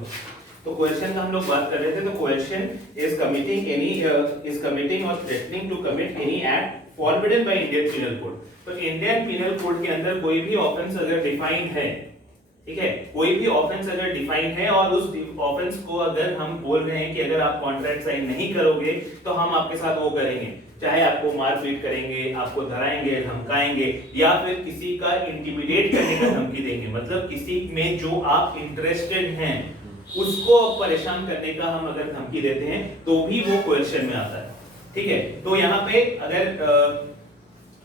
चलो, तो कोएर्शन का हम लोग बात कर रहे थे। तो कोएर्शन इज कमिटिंग और threatening to commit any act forbidden by Indian penal code. तो इंडियन पिनल कोड के अंदर कोई भी ऑफेंस अगर डिफाइंड है, ठीक है, कोई भी ऑफेंस अगर डिफाइन है और उस ऑफेंस को अगर हम बोल रहे हैं कि अगर आप कॉन्ट्रैक्ट साइन नहीं करोगे तो हम आपके साथ वो करेंगे, चाहे आपको मारपीट करेंगे, आपको धराएंगे, धमकाएंगे, या फिर किसी का इंटिमिडेट करने का धमकी देंगे, मतलब किसी में जो आप इंटरेस्टेड हैं उसको परेशान करने का हम अगर धमकी देते हैं तो भी वो कोएर्शन में आता है। ठीक है, तो यहाँ पे अगर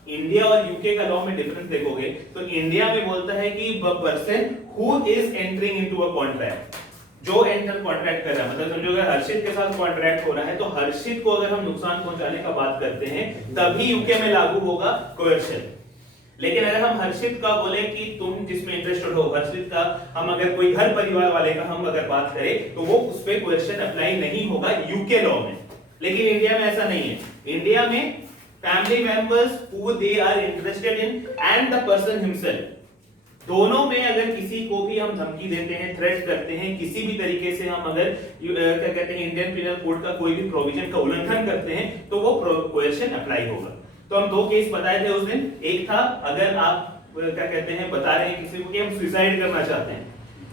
इंडिया और यूके का लॉ में डिफरेंस देखोगे तो इंडिया में बोलता है कि person who is entering into a contract, जो एंटर कॉन्ट्रैक्ट कर रहा है, मतलब समझो अगर हर्षित के साथ कॉन्ट्रैक्ट हो रहा है तो हर्षित को अगर हम नुकसान पहुंचाने का बात करते हैं तभी यूके में लागू होगा कोएर्शन। लेकिन अगर हम हर्षित का बोले कि तुम जिसमें इंटरेस्टेड हो, हर्षित का हम अगर कोई घर परिवार वाले का हम अगर बात करें तो वो उस पे कोएर्शन अप्लाई नहीं होगा यूके लॉ में। लेकिन इंडिया में ऐसा नहीं है। इंडिया में family members who they are interested in and the person himself, दोनों में अगर किसी को भी हम धमकी देते हैं, थ्रेट करते हैं, किसी भी तरीके से हम अगर क्या कहते हैं इंडियन पिनल कोड का कोई भी प्रोविजन का उल्लंघन करते हैं तो वो कोएर्शन अप्लाई होगा। तो हम दो केस बताए थे उस दिन। एक था अगर आप क्या कहते हैं बता रहे हैं किसी को कि हम सुसाइड करना चाहते हैं,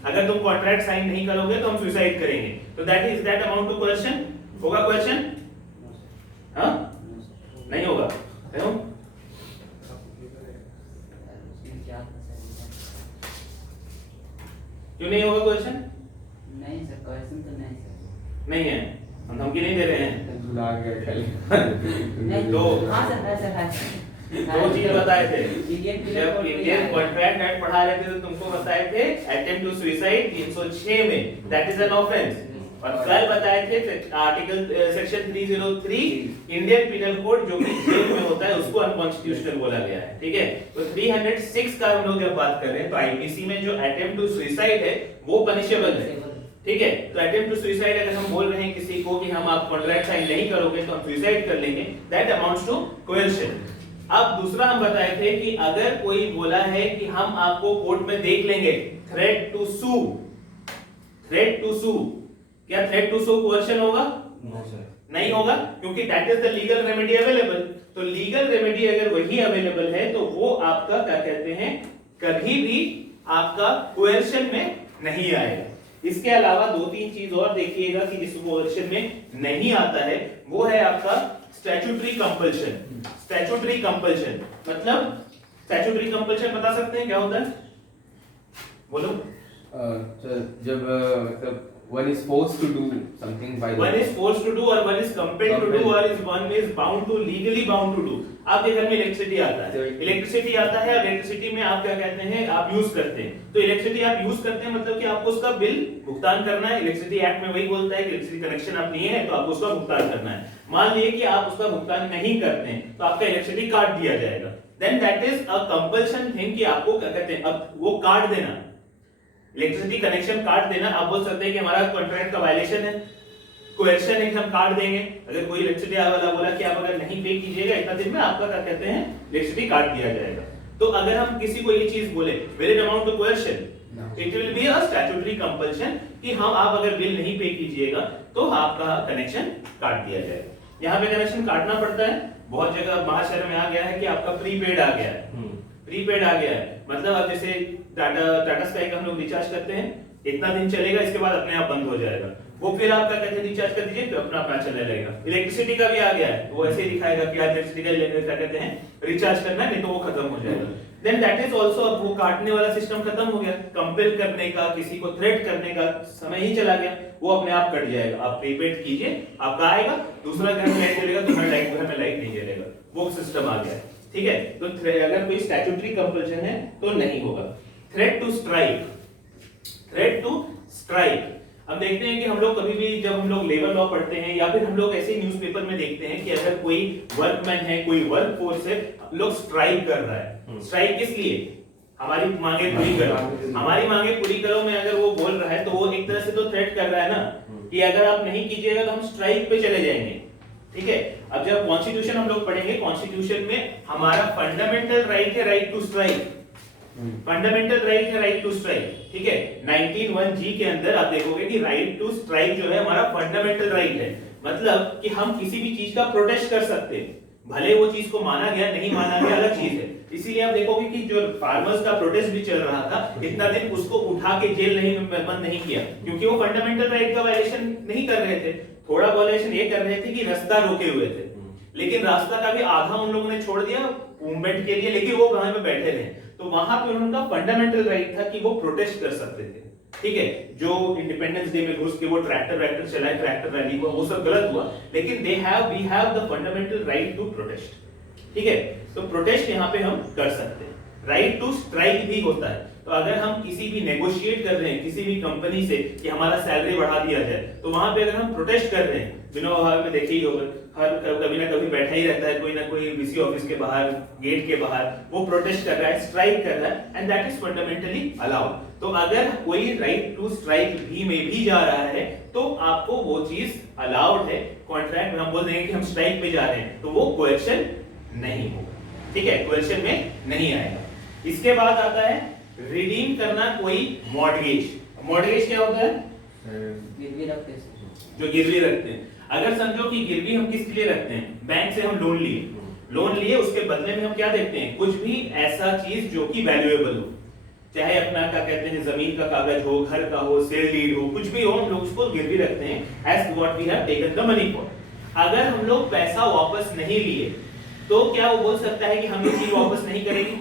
अगर तुम कॉन्ट्रैक्ट साइन नहीं करोगे तो हम सुसाइड करेंगे, तो दैट अमाउंट टू कोएर्शन होगा। कोएर्शन हाँ नहीं होगा, क्यों? क्यों नहीं होगा कोएर्शन? नहीं सर, कोएर्शन तो नहीं सर। नहीं है, हम धमकी नहीं दे रहे हैं। भुला गया खाली। तो हाँ सर, है सर, है। दो चीज बताए थे इंडियन जब इंडियन कॉन्ट्रैक्ट एक्ट पढ़ा रहे थे तो तुमको बताए थे अटेम्प्ट टू सुसाइड 306 में दैट इज एन ऑफेंस, और कल बताए थे article section 303 Indian penal code जो कि जेल में होता है उसको अनकॉन्स्टिट्यूशनल बोला गया है। ठीक है, तो 306 का हम लोग जब बात कर रहे हैं तो आईपीसी में जो अटेम्प्ट टू सुसाइड है वो पनिशेबल है। ठीक है, तो अटेम्प्ट टू सुसाइड अगर हम बोल रहे हैं किसी को कि हम आप कॉन्ट्रैक्ट साइन नहीं करोगे तो हम सुसाइड कर लेंगे, दैट अमाउंट्स टू कोएर्शन। अब दूसरा हम बताए थे कि अगर कोई बोला है कि हम आपको कोर्ट में देख लेंगे, threat to sue, threat to sue, क्या थ्रेट टू सू कोएर्शन होगा? नहीं होगा, क्योंकि that is the legal remedy available. तो लीगल रेमेडी अगर वही अवेलेबल है तो वो आपका क्या कहते हैं कभी भी आपका कोएर्शन में नहीं आएगा। इसके अलावा दो तीन चीज और देखिएगा कि जिस कोएर्शन में नहीं आता है वो है आपका स्टैट्यूटरी कंपल्शन। स्टैट्यूटरी कंपल्शन मतलब स्टैट्यूटरी कंपल्शन बता सकते हैं क्या होता है? बोलो। जब मतलब one is forced to do something by the one is forced to do और one is compelled to do और one is bound to legally bound to do। आपके घर में इलेक्ट्रिसिटी आता है, इलेक्ट्रिसिटी आता है और इलेक्ट्रिसिटी में आप क्या कहते हैं आप यूज करते हैं, तो इलेक्ट्रिसिटी आप यूज करते हैं मतलब कि आपको उसका बिल भुगतान करना है। इलेक्ट्रिसिटी एक्ट में वही बोलता है कि इलेक्ट्रिसिटी कनेक्शन आप लिए हैं तो आपको उसका भुगतान करना है। मान लीजिए कि आप उसका भुगतान नहीं करते हैं तो आपका इलेक्ट्रिसिटी काट दिया जाएगा, then that is a compulsion thing कि आपको क्या कहते हैं अब वो काट देना, इलेक्ट्रिसिटी कनेक्शन काट देना। आप बोल सकते हैं कि हमारा कॉन्ट्रैक्ट का वायलेशन है, कोएर्शन है कि हम काट देंगे। अगर कोई इलेक्ट्रिसिटी वाला बोला कि आप अगर नहीं पे कीजिएगा इतना दिन में आपका क्या कहते हैं इलेक्ट्रिसिटी काट दिया जाएगा, तो अगर हम किसी को ये चीज बोले will it amount to coercion? It will be a statutory compulsion कि हम आप अगर बिल नहीं पे कीजिएगा तो आपका कनेक्शन काट दिया जाएगा। यहाँ पे कनेक्शन काटना पड़ता है, बहुत जगह महाशहर में आ गया है कि आपका प्रीपेड आ गया है, प्रीपेड आ गया है मतलब अब जैसे टाटा स्काई का हम लोग रिचार्ज करते हैं इतना दिन चलेगा इसके बाद अपने आप बंद हो जाएगा, वो फिर आप क्या कहते हैं रिचार्ज कर दीजिए तो अपना अपना चलने लगेगा। इलेक्ट्रिसिटी का भी आ गया है, वो ऐसे ही दिखाएगा कि आप इलेक्ट्रिसिटी का क्या कहते हैं रिचार्ज करना है नहीं तो वो खत्म हो जाएगा। देन दैट इज आल्सो अब वो काटने वाला सिस्टम खत्म हो गया, कंपेल करने का किसी को थ्रेट करने का समय ही चला गया, वो अपने आप कट जाएगा। आप प्रीपेड कीजिए आपका आएगा, दूसरा घर में लाइट जलेगा, दूसरा लाइट घर में लाइट नहीं जलेगा, वो सिस्टम आ गया है। ठीक है, तो अगर कोई स्टैट्यूटरी कंपल्शन है तो नहीं होगा। Threat to strike, threat to strike अब देखते हैं कि हम लोग कभी भी जब हम लोग लेबर लॉ पढ़ते हैं या फिर हम लोग ऐसे न्यूज़पेपर में देखते हैं कि अगर कोई वर्कमैन है, कोई वर्क फोर्स है, लोग स्ट्राइक कर रहा है। स्ट्राइक किस लिए? हमारी मांगे पूरी करो, हमारी मांगे पूरी करो में अगर वो बोल रहा है तो वो एक तरह से तो थ्रेट कर रहा है ना कि अगर आप नहीं कीजिएगा तो हम स्ट्राइक पे चले जाएंगे। ठीक है, अब जब कॉन्स्टिट्यूशन हम लोग पढ़ेंगे, कॉन्स्टिट्यूशन में हमारा फंडामेंटल राइट है right to strike, fundamental right है राइट टू स्ट्राइक, ठीक है। 19(1)(g) के अंदर आप देखोगे कि राइट टू स्ट्राइक जो है हमारा फंडामेंटल राइट है, मतलब कि हम किसी भी चीज का प्रोटेस्ट कर सकते हैं, भले वो चीज को माना गया नहीं माना गया अलग चीज है। इसीलिए आप देखोगे कि जो फार्मर्स का प्रोटेस्ट भी चल रहा था इतना दिन उसको उठा के जेल नहीं बंद नहीं किया, क्योंकि वो फंडामेंटल राइट का वायलेशन नहीं कर रहे थे, थोड़ा वायलेशन ये कर रहे थे कि रास्ता रोके हुए थे, लेकिन रास्ता का भी आधा उन लोगों ने छोड़ दिया मूवमेंट के लिए, लेकिन वो वहां पे बैठे रहे, तो वहां पे उनका फंडामेंटल राइट था कि वो प्रोटेस्ट कर सकते थे, ठीक है। जो इंडिपेंडेंस डे में घुस के वो ट्रैक्टर चलाए, ट्रैक्टर रैली हुआ, वो सब गलत हुआ, लेकिन we have the fundamental right to protest, ठीक है। तो प्रोटेस्ट यहाँ पे हम कर सकते हैं। राइट टू स्ट्राइक भी होता है, तो अगर हम किसी भी नेगोशिएट कर रहे हैं किसी भी कंपनी से कि हमारा सैलरी बढ़ा दिया जाए, तो वहां पे अगर हम प्रोटेस्ट कर रहे हैं, बिना हाल में देखिए ही होगा, हर कभी ना कभी बैठा ही रहता है कोई ना कोई वीसी ऑफिस के बाहर, गेट के बाहर, वो प्रोटेस्ट कर रहा है, स्ट्राइक कर रहा है, and that is fundamentally allowed. तो अगर कोई राइट टू स्ट्राइक भी में भी जा रहा है तो आपको वो चीज अलाउड है। कॉन्ट्रैक्ट में हम बोल देंगे कि हम स्ट्राइक पे जा रहे हैं, तो वो कोएक्शन नहीं होगा, ठीक है, कोएक्शन में नहीं आएगा। इसके बाद आता है रिडीम करना कोई मॉर्गेज। मॉर्गेज क्या होता है? गिरवी रखते हैं, जो गिरवी रखते हैं। अगर समझो कि गिरवी हम किसके लिए रखते हैं, बैंक से हम लोन लिए उसके बदले में हम क्या देते हैं, कुछ भी ऐसा चीज जो कि वैल्यूएबल हो, चाहे अपना क्या कहते हैं जमीन का कागज हो, घर का हो, सेल डीड हो, कुछ भी हो, हम लोग उसको गिरवी रखते हैं as what we have taken the money for. अगर हम लोग पैसा वापस नहीं लिए तो क्या वो बोल सकता है कि हम ये चीज वापस नहीं करेंगे?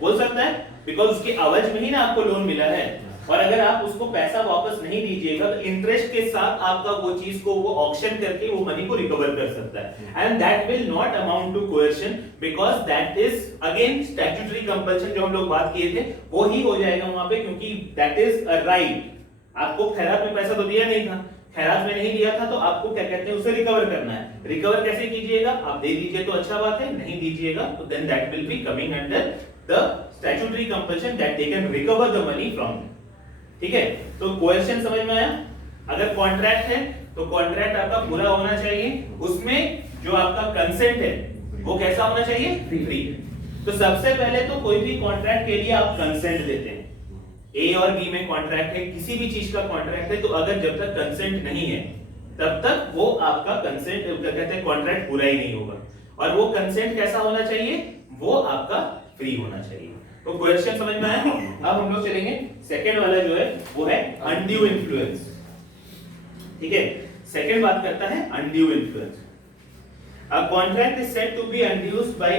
बोल सकता है, बिकॉज उसके एवज में ही ना आपको लोन मिला है, और अगर आप उसको पैसा वापस नहीं दीजिएगा तो इंटरेस्ट के साथ आपका वो चीज को वो ऑक्शन करके वो मनी को रिकवर कर सकता है, and that will not amount to coercion, because that is again statutory compulsion जो हम लोग बात किए थे वो ही हो जाएगा वहां पे, क्योंकि दैट इज अ राइट। आपको खैरात में पैसा तो दिया नहीं था, खैरात में नहीं दिया था, तो आपको क्या कहते हैं उसे रिकवर करना है। रिकवर कैसे कीजिएगा? आप दे दीजिए तो अच्छा बात है, नहीं दीजिएगा तो then that will be coming under the statutory compulsion that they can recover the money from, ठीक है। तो कोएर्शन समझ में आया? अगर कॉन्ट्रैक्ट है तो कॉन्ट्रैक्ट आपका पूरा होना चाहिए, उसमें जो आपका कंसेंट है वो कैसा होना चाहिए? फ्री। तो सबसे पहले तो कोई भी कॉन्ट्रैक्ट के लिए आप कंसेंट देते हैं, ए और बी में कॉन्ट्रैक्ट है, किसी भी चीज का कॉन्ट्रैक्ट है, तो अगर जब तक कंसेंट नहीं है तब तक वो आपका कंसेंट क्या कहते हैं कॉन्ट्रैक्ट पूरा ही नहीं होगा। और वो कंसेंट कैसा होना चाहिए? वो आपका फ्री होना चाहिए। तो क्वेश्चन समझ में आया? अब हम लोग चलेंगे सेकंड वाला जो है वो है अनड्यू इन्फ्लुएंस, ठीक है। सेकंड बात करता है undue influence. A contract is said to be induced by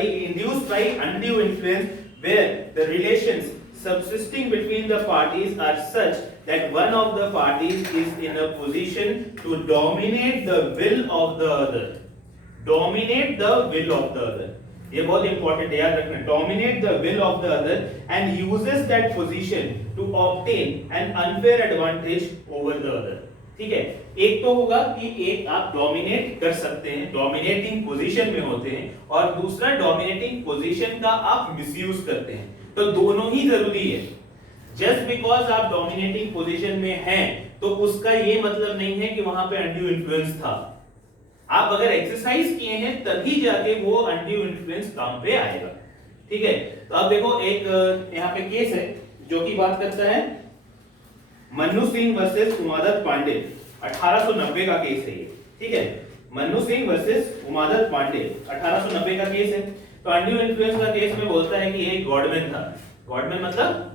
undue influence where the relations subsisting between the parties are such that one of the parties is in a position to dominate the will of the other. Dominate the will of the other. ये बहुत important है, याद रखना। Dominate the will of the other and uses that position to obtain an unfair advantage over the other. ठीक है, एक तो होगा कि एक आप डोमिनेट कर सकते हैं, डोमिनेटिंग पोजीशन में होते हैं, और दूसरा डोमिनेटिंग पोजीशन का आप मिसयूज करते हैं, तो दोनों ही जरूरी है। जस्ट बिकॉज आप डोमिनेटिंग पोजीशन में हैं तो उसका ये मतलब नहीं है कि वहां पे अनड्यू इन्फ्लुएंस था। आप अगर एक्सरसाइज किए हैं तभी जाके वो अनड्यू इन्फ्लुएंस काम पे आएगा, ठीक है। तो अब देखो एक यहाँ पे केस है जो कि बात करता है मन्नू सिंह वर्सेस उमादत पांडे, 1890 का केस है ये, ठीक है। मन्नू सिंह वर्सेस उमादत पांडे 1890 का केस है। तो अनड्यू इन्फ्लुएंस का केस में बोलता है कि ये गॉडमैन था। गॉडमैन मतलब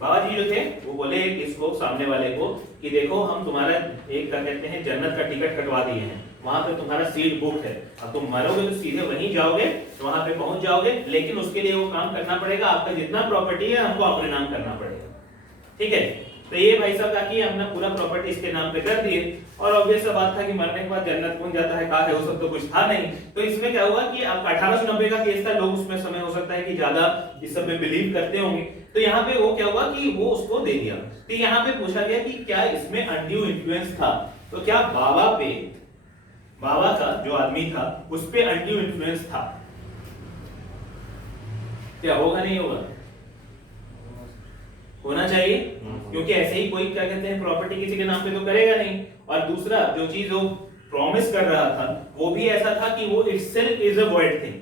बाबा जी जो थे वो बोले इसको सामने वाले को कि देखो हम तुम्हारा एक क्या कहते हैं जन्नत का टिकट कटवा दिए हैं, वहां पे तुम्हारा सीट बुक है, अब तुम मरोगे तो सीधे वहीं जाओगे, तो वहां पे पहुंच जाओगे, लेकिन उसके लिए वो काम करना पड़ेगा, आपका जितना प्रॉपर्टी है हमको अपने नाम करना पड़ेगा, ठीक है। तो ये भाई साहब का कि हमने पूरा प्रॉपर्टी इसके नाम पे कर दिए, और ऑब्वियस बात था कि मरने के बाद जन्नत कौन जाता है, कहाँ है, वो सब तो कुछ था नहीं। तो इसमें क्या हुआ कि अब 1890 का केस था, लोग उसमें समय हो सकता है कि ज्यादा इस सब में बिलीव करते होंगे, तो यहाँ पे वो क्या हुआ कि वो उसको दे दिया। तो यहाँ पे पूछा गया कि क्या इसमें अनड्यू इन्फ्लुएंस था, तो क्या बाबा का जो आदमी था उस पे अनड्यू इन्फ्लुएंस था? क्या होगा नहीं होगा? होना चाहिए, क्योंकि ऐसे ही कोई क्या कहते हैं प्रॉपर्टी किसी के नाम पे तो करेगा नहीं। और दूसरा जो चीज वो प्रॉमिस कर रहा था वो भी ऐसा था कि वो itself is a void thing,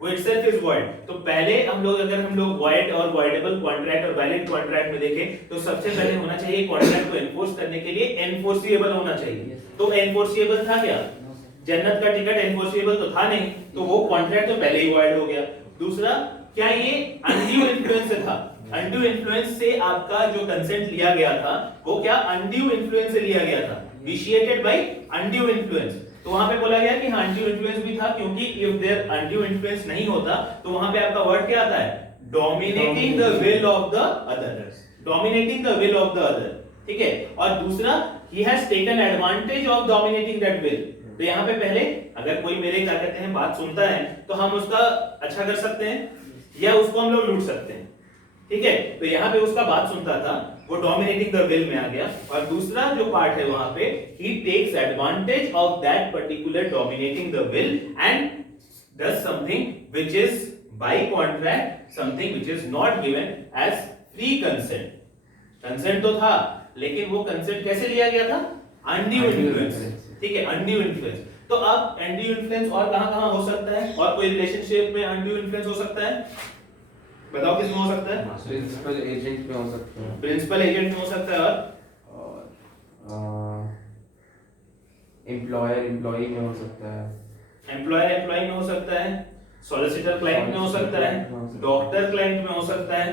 वो इटसेल्फ इज वॉइड। तो पहले अगर हम लोग वॉइड और वॉइडेबल कॉन्ट्रैक्ट और वैलिड कॉन्ट्रैक्ट में देखें तो सबसे पहले होना चाहिए कॉन्ट्रैक्ट को एनफोर्स करने के लिए एनफोर्सिएबल होना चाहिए। तो एनफोर्सिएबल था क्या? जन्नत का टिकट एनफोर्सिएबल तो था नहीं, तो वो कॉन्ट्रैक्ट तो पहले ही वॉइड हो गया। दूसरा, क्या ये अनड्यू इन्फ्लुएंस से था? अनड्यू इन्फ्लुएंस से आपका जो कंसेंट लिया गया था वो क्या अनड्यू इन्फ्लुएंस से लिया गया था, विशिएटेड बाय अनड्यू इन्फ्लुएंस। तो वहां पे बोला गया कि हाँ अनड्यू इन्फ्लुएंस भी था, क्योंकि इफ देयर अनड्यू इन्फ्लुएंस नहीं होता तो वहां पे आपका वर्ड क्या आता है? Dominating the will of the other, dominating the will of the other, ठीक है। और दूसरा, he has taken advantage of dominating that will. तो यहाँ पे पहले अगर कोई मेरे क्या कहते हैं बात सुनता है तो हम उसका अच्छा कर सकते हैं या उसको हम लोग लूट सकते हैं, ठीक है। तो यहाँ पे उसका बात सुनता था, वो डोमिनेटिंग द विल में आ गया। और दूसरा जो पार्ट है वहां पे, he takes advantage of that particular dominating the will and does something which is by contract, something which is not given as free consent. Consent तो था लेकिन वो कंसेंट कैसे लिया गया था? अनड्यू इन्फ्लुएंस, ठीक है, अनड्यू इन्फ्लुएंस। तो अब अनड्यू इन्फ्लुएंस और कहां-कहां हो सकता है? और कोई रिलेशनशिप में अनड्यू इन्फ्लुएंस हो सकता है? बताओ किसमें हो सकता है? प्रिंसिपल एजेंट में हो सकता है, प्रिंसिपल एजेंट में हो सकता है, और एम्प्लॉयर एम्प्लॉई में हो सकता है, एम्प्लॉयर एम्प्लॉई में हो सकता है, सॉलिसिटर क्लाइंट में हो सकता है, डॉक्टर क्लाइंट में हो सकता है,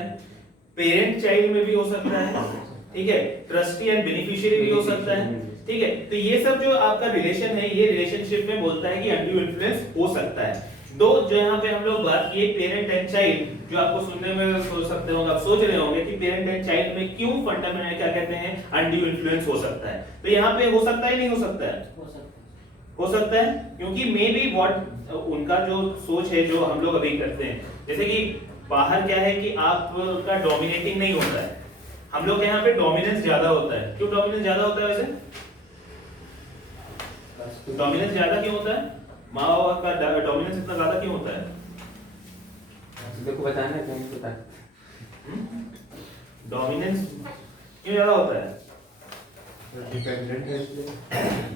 पेरेंट चाइल्ड में भी हो सकता है, ठीक है, ट्रस्टी एंड बेनिफिशियरी भी हो सकता है, ठीक है। तो ये सब जो आपका रिलेशन है, ये रिलेशनशिप में बोलता है कि अनड्यू इन्फ्लुएंस हो सकता है। दो जो यहाँ पे हम लोग बात किए पेरेंट एंड चाइल्ड, जो आपको सुनने में सोच सकते होंगे, आप सोच रहे होंगे कि पेरेंट एंड चाइल्ड में क्यों फंडामेंटल क्या कहते हैं अनड्यू इन्फ्लुएंस हो सकता है। तो यहाँ पे हो सकता है नहीं हो सकता है? हो सकता है, क्योंकि मे बी व्हाट उनका जो सोच है जो हम लोग अभी करते हैं, जैसे कि बाहर क्या है कि आपका डोमिनेटिंग नहीं होता है, हम लोग यहाँ पे डोमिनेंस ज्यादा होता है। क्यों डोमिनेंस ज्यादा होता है? वैसे डोमिनेंस ज्यादा क्यों होता है? माँ बाप का डोमिनेंस इतना ज्यादा क्यों होता है? देखो बताना है, कौन पता है डोमिनेंस क्यों ज्यादा होता है? डिपेंडेंट है इसलिए,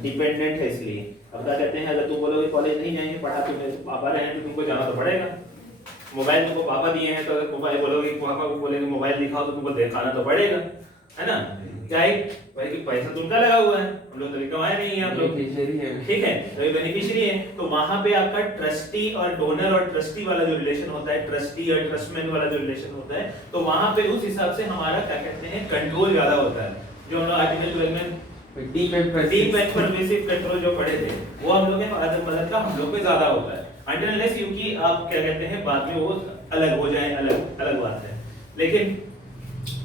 डिपेंडेंट है इसलिए। अब क्या कहते हैं, अगर तुम बोलोगे कॉलेज नहीं जाएंगे, पढ़ा तो मेरे पापा रहे हैं तो तुमको जाना तो पड़ेगा। मोबाइल तुमको पापा दिए हैं तो अगर मोबाइल बोलोगे, पापा को बोलेंगे मोबाइल दिखाओ तो तुमको दिखाना तो पड़ेगा, है ना। क्या है भाई कि पैसा तुमका लगा हुआ है, हम लोग तो कमाए नहीं है, आप लोग बेनिफिशियरी है, ठीक है, तो ये बेनिफिशियरी है। तो वहां पे आपका ट्रस्टी और डोनर और ट्रस्टी वाला जो रिलेशन होता है, ट्रस्टी और ट्रस्टमैन वाला जो रिलेशन होता है, तो वहां पे उस हिसाब से हमारा क्या कहते हैं कंट्रोल ज्यादा होता है। जो हम लोग आर्टिकल 12 में डीप एंड परवेसिव कंट्रोल जो पढ़े थे, वो हम लोग के मदद का हम लोग पे ज्यादा होता है। अनटिल अनलेस क्योंकि आप क्या कहते हैं बाद में वो अलग हो जाए, अलग बात है। लेकिन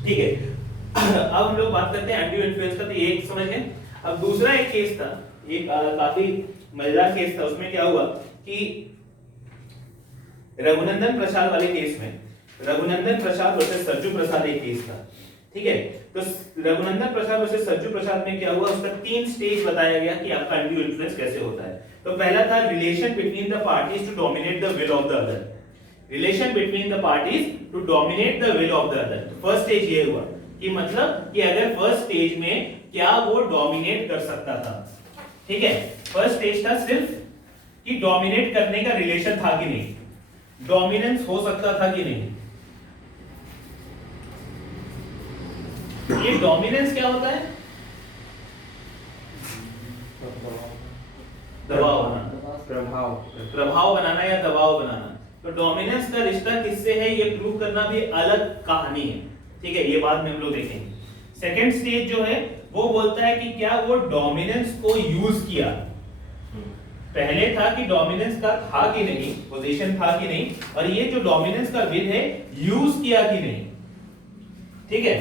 ठीक है, अब हम लोग बात करते हैं अनड्यू इन्फ्लुएंस का। तो ये एक समझ गए। अब दूसरा एक केस था, एक काफी मजेदार केस था। उसमें क्या हुआ कि रघुनंदन प्रसाद वाले केस में, रघुनंदन प्रसाद वर्सेस सज्जू प्रसाद एक केस था, ठीक है। तो रघुनंदन प्रसाद वर्सेस सज्जू प्रसाद में क्या हुआ, उसका 3 स्टेज बताया गया कि आपका अनड्यू इन्फ्लुएंस कैसे होता है। तो पहला था relation between the parties to dominate the will of the other, relation between the parties to dominate the will of the other. तो फर्स्ट स्टेज ये हुआ कि मतलब कि अगर फर्स्ट स्टेज में क्या वो डोमिनेट कर सकता था, ठीक है। फर्स्ट स्टेज था सिर्फ कि डोमिनेट करने का रिलेशन था कि नहीं, डोमिनेंस हो सकता था कि नहीं। ये डोमिनेंस क्या होता है? दबाव बनाना, प्रभाव बनाना या दबाव बनाना। तो डोमिनेंस का रिश्ता किससे है ये प्रूव करना भी अलग कहानी है, ठीक है, ये बाद में हम लोग देखेंगे। सेकंड स्टेज जो है वो बोलता है कि क्या वो डोमिनेंस को यूज किया। पहले था कि डोमिनेंस का था कि नहीं, पोजीशन था कि नहीं, और ये जो डोमिनेंस का विल है यूज किया कि नहीं, ठीक है।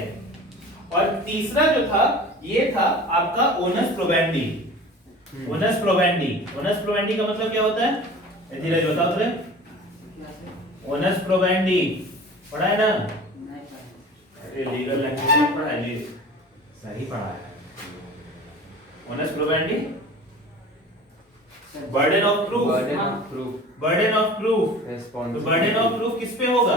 और तीसरा जो था ये था आपका ओनस प्रोबेंडी। ओनस प्रोबेंडी, ओनस प्रोबेंडी का मतलब क्या होता है? धीरज बताओ तुझे। ओनस प्रोबेंडी पढ़ा है ना? अरे लीगल लैंग्वेज में पढ़ा है, सही पढ़ा है। Onus probandi burden of proof, burden of proof. तो बर्डन ऑफ प्रूफ किस पे होगा?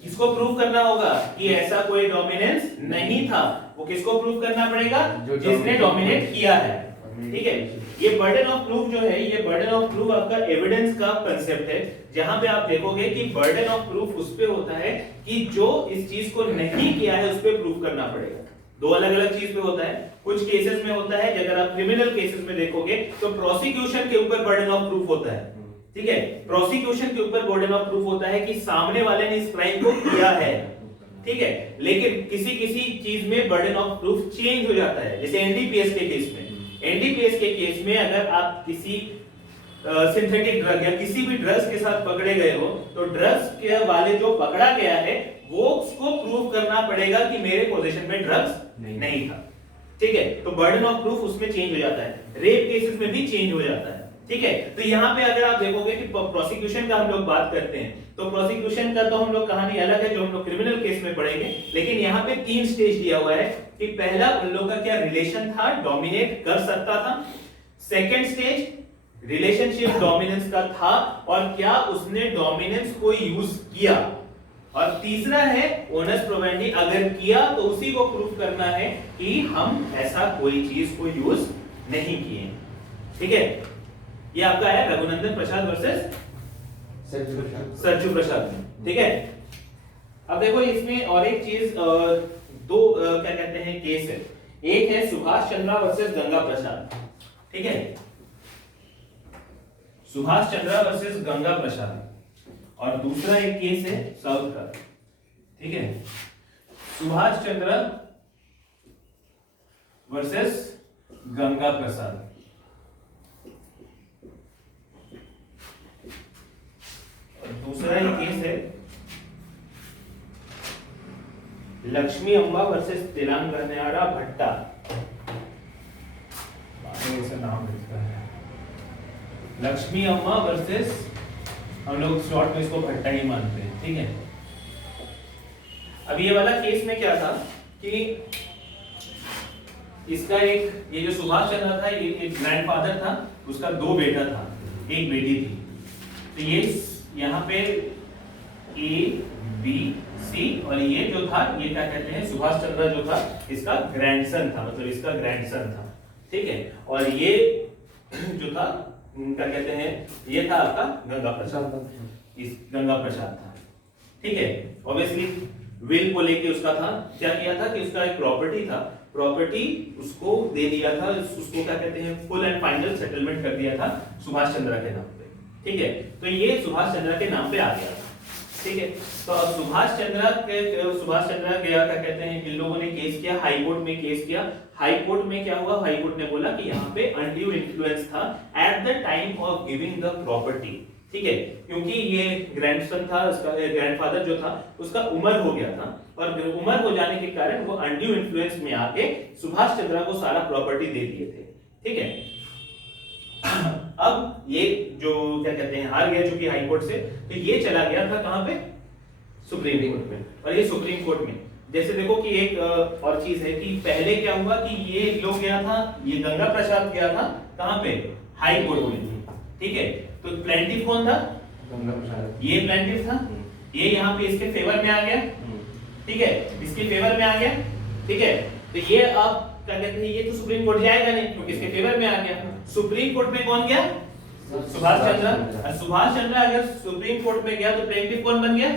किसको प्रूव करना होगा कि ऐसा कोई डोमिनेंस नहीं था? वो किसको प्रूव करना पड़ेगा? जिसने डोमिनेट किया है, ठीक है। ये बर्डन ऑफ प्रूफ जो है, ये बर्डन ऑफ प्रूफ आपका एविडेंस का कंसेप्ट है, जहां पे आप देखोगे कि बर्डन ऑफ प्रूफ उस पे होता है कि जो इस चीज को नहीं किया है उस पे प्रूफ करना पड़ेगा। दो अलग अलग चीज पे होता है। कुछ केसेस में होता है, अगर आप क्रिमिनल केसेस में देखोगे तो प्रोसिक्यूशन के ऊपर बर्डन ऑफ प्रूफ होता है, ठीक है। प्रोसिक्यूशन के ऊपर बर्डन ऑफ प्रूफ होता है कि सामने वाले ने इस क्राइम को किया है, ठीक है। लेकिन किसी किसी चीज में बर्डन ऑफ प्रूफ चेंज हो जाता है, जैसे एनडीपीएस के केस में। एनडीपीएस के केस में अगर आप किसी सिंथेटिक ड्रग या किसी भी ड्रग्स के साथ पकड़े गए हो, तो ड्रग्स के वाले जो पकड़ा गया है वो उसको प्रूव करना पड़ेगा कि मेरे पोजीशन में ड्रग्स नहीं था, ठीक है। तो बर्डन ऑफ प्रूफ उसमें चेंज हो जाता है। रेप केसेस में भी चेंज हो जाता है, ठीक है। तो यहाँ पे अगर आप देखोगे कि प्रोसिक्यूशन का हम लोग बात करते हैं, तो प्रोसिक्यूशन का तो हम लोग कहानी अलग है जो हम लोग क्रिमिनल केस में पढ़ेंगे, लेकिन यहाँ पे 3 स्टेज दिया हुआ है कि पहला उन लोगों का क्या रिलेशन था, डोमिनेट कर सकता था। सेकंड स्टेज रिलेशनशिप डोमिनेंस का था और क्या उसने डोमिनेंस को यूज किया, और तीसरा है ओनस प्रोबेंडी, अगर किया तो उसी को प्रूफ करना है कि हम ऐसा कोई चीज को यूज नहीं किए, ठीक है। ये आपका है रघुनंदन प्रसाद वर्सेस सरजू प्रसाद, ठीक है। अब देखो इसमें और एक चीज, दो क्या कहते हैं केस है। एक है सुभाष चंद्रा वर्सेस गंगा प्रसाद, ठीक है। सुभाष चंद्रा वर्सेस गंगा प्रसाद, और दूसरा एक केस है साउथ का, ठीक है। सुभाष चंद्रा वर्सेस गंगा प्रसाद। और दूसरा एक केस है लक्ष्मी अम्बा वर्सेस तेलंगाना भट्टा, ऐसा नाम लिखता है लक्ष्मी अम्मा वर्सेस, हम लोग शॉर्ट में इसको भट्टा ही मानते हैं, ठीक है। अब ये वाला केस में क्या था कि इसका एक, ये जो सुभाष चंद्र था, ये एक ग्रैंडफादर था, उसका 2 बेटा था, एक बेटी थी। तो ये यहाँ पे ए बी सी, और ये जो था ये क्या कहते हैं, सुभाष चंद्र जो था इसका ग्रैंडसन था, मतलब इसका ग्रैंडसन था, ठीक है। और ये जो था क्या कहते हैं, ये था आपका गंगा प्रसाद, इस गंगा प्रसाद था, ठीक है। ऑब्वियसली विल को लेके उसका था, क्या किया था कि उसका एक प्रॉपर्टी था, प्रॉपर्टी उसको दे दिया था, उसको क्या कहते हैं फुल एंड फाइनल सेटलमेंट कर दिया था सुभाष चंद्र के नाम पे, ठीक है। तो ये सुभाष चंद्र के नाम पे आ गया था, ठीक है। तो सुभाष चंद्र गया, क्या कहते हैं, इन लोगों ने केस किया, हाई कोर्ट में केस किया। हाई कोर्ट में क्या हुआ, हाई कोर्ट ने बोला कि यहाँ पे अनड्यू इन्फ्लुएंस था at the time of giving the property, ठीक है। क्योंकि ये ग्रैंडसन था, उसका ग्रैंडफादर जो था उसका उम्र हो गया था, और उम्र हो जाने के कारण वो अनड्यू इन्फ्लुएंस में आके सुभाष चंद्र को सारा प्रॉपर्टी दे दिए थे, ठीक है। अब ये जो क्या कहते हैं हार गया चूंकि हाई कोर्ट से, तो ये चला गया था कहां पे, सुप्रीम कोर्ट में। और ये सुप्रीम कोर्ट में जैसे देखो कि एक और चीज है कि पहले क्या हुआ कि ये लोग गया था, ये गंगा प्रसाद गया था कहां पे, हाई कोर्ट में, ठीक है। तो प्लेंटिफ कौन था, गंगा प्रसाद, ये प्लेंटिफ था, ये यहाँ पे इसके फेवर में आ गया, ठीक है, इसके फेवर में आ गया, ठीक है। तो ये अब क्या कहते हैं, ये तो सुप्रीम कोर्ट जाएगा नहीं क्योंकि इसके फेवर में आ गया। सुप्रीम कोर्ट में कौन गया, सुभाष चंद्र। सुभाष चंद्र अगर सुप्रीम कोर्ट में गया तो प्लेंटिफ कौन बन गया,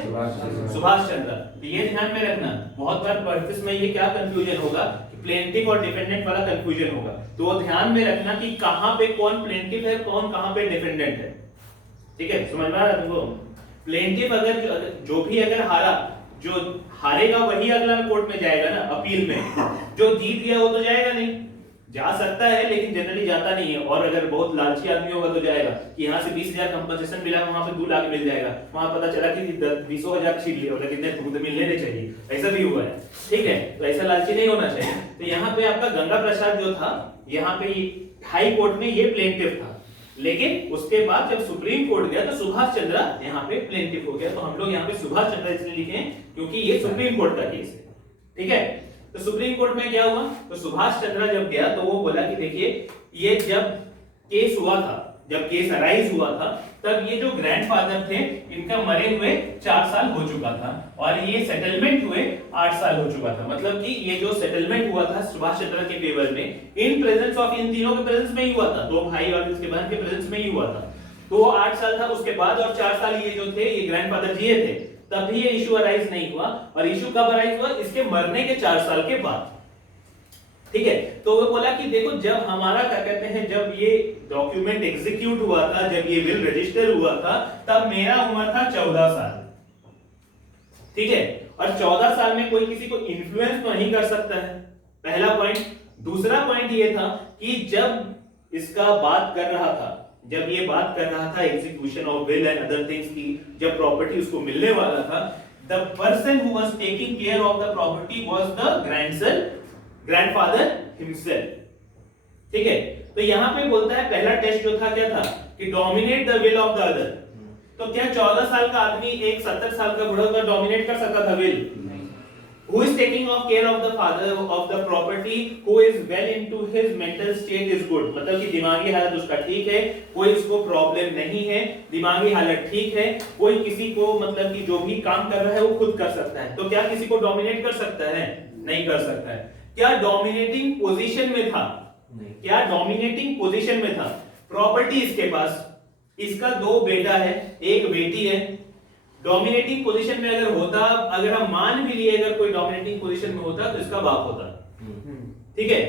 सुभाष चंद्र। तो ये ध्यान में रखना, बहुत बार प्रैक्टिस में ये क्या कंफ्यूजन होगा कि प्लेंटिफ और डिफेंडेंट वाला कंफ्यूजन होगा, तो ध्यान में रखना कि कहां पे कौन प्लेंटिफ है, कौन कहां पे डिफेंडेंट है, ठीक है। समझ में आ रहा है तुमको। प्लेंटिफ अगर जो भी अगर हारा, जो हारेगा वही अगला कोर्ट में जाएगा ना, अपील में। जो जीत गया वो तो जाएगा नहीं, जा सकता है लेकिन जनरली जाता नहीं है। और अगर बहुत लालची आदमी होगा तो जाएगा कि यहाँ से 20,000 कंपनसेशन मिला, वहां पे 2 लाख मिल जाएगा, वहां पता चला कि 20,000 छीन लिया, मतलब कितने तो मिलने नहीं चाहिए, ऐसा भी हुआ है, ठीक है। तो ऐसा लालची नहीं होना चाहिए। तो यहाँ पे आपका गंगा प्रसाद जो था, यहाँ पे हाई कोर्ट में ये प्लेंटिफ था, लेकिन उसके बाद जब सुप्रीम कोर्ट गया तो सुभाष चंद्र यहाँ पे प्लेंटिफ हो गया। तो हम लोग यहाँ पे सुभाष चंद्र इसलिए लिखे हैं क्योंकि ये सुप्रीम कोर्ट का केस है, ठीक है। तो सुप्रीम कोर्ट में क्या हुआ, तो सुभाष चंद्र जब गया तो वो बोला कि देखिए ये जब केस हुआ था जब केस अराइज हुआ था तब ये जो ग्रैंडफादर थे इनका मरे हुए 4 साल हो चुका था और ये सेटलमेंट हुए 8 साल हो चुका था। मतलब कि ये जो सेटलमेंट हुआ था सुभाष चंद्र के फेवर में इन प्रेजेंस ऑफ इन तीनों के प्रेजेंस में ही हुआ था, दो भाई और इसके बहन के प्रेजेंस में ही हुआ था। तो 8 साल था उसके बाद और 4 साल ये जो थे ये ग्रैंडफादर जिए थे, तब भी ये इशू अराइज नहीं हुआ। और इशू कब अराइज हुआ? इसके मरने के 4 साल के बाद। ठीक है, तो वो बोला कि देखो जब हमारा क्या कहते हैं जब ये डॉक्यूमेंट एग्जीक्यूट हुआ था, जब ये विल रजिस्टर हुआ था, तब मेरा उम्र था 14 साल। ठीक है, और 14 साल में कोई किसी को इन्फ्लुएंस तो नहीं कर सकता है, पहला पॉइंट। दूसरा पॉइंट ये था कि जब इसका बात कर रहा था, जब ये बात कर रहा था execution of will and other things की, जब प्रॉपर्टी उसको मिलने वाला था, the person who was taking care of the property was the grandson, grandfather himself. ठीक है, तो यहां पे बोलता है पहला टेस्ट जो था क्या था कि dominate the will of the other. तो क्या 14 साल का आदमी एक 70 साल का बूढ़ा का डोमिनेट कर सकता था will? Who is taking of care of the father of the property, who is well into his mental state is good, मतलब कि दिमागी हालत उसका ठीक है, कोई उसको प्रॉब्लम नहीं है, दिमागी हालत ठीक है, कोई किसी को मतलब कि जो भी काम कर रहा है वो खुद कर सकता है। तो क्या किसी को डोमिनेट कर सकता है? नहीं कर सकता है। क्या डोमिनेटिंग पोजीशन में था? क्या डोमिनेटिंग पोजीशन में था? प्रॉपर्टी इसके पास, इसका 2 बेटा है, एक बेटी है। डोमिनेटिंग पोजीशन में अगर होता, अगर हम मान भी लिए अगर कोई डोमिनेटिंग पोजीशन में होता तो इसका बाप होता। ठीक है,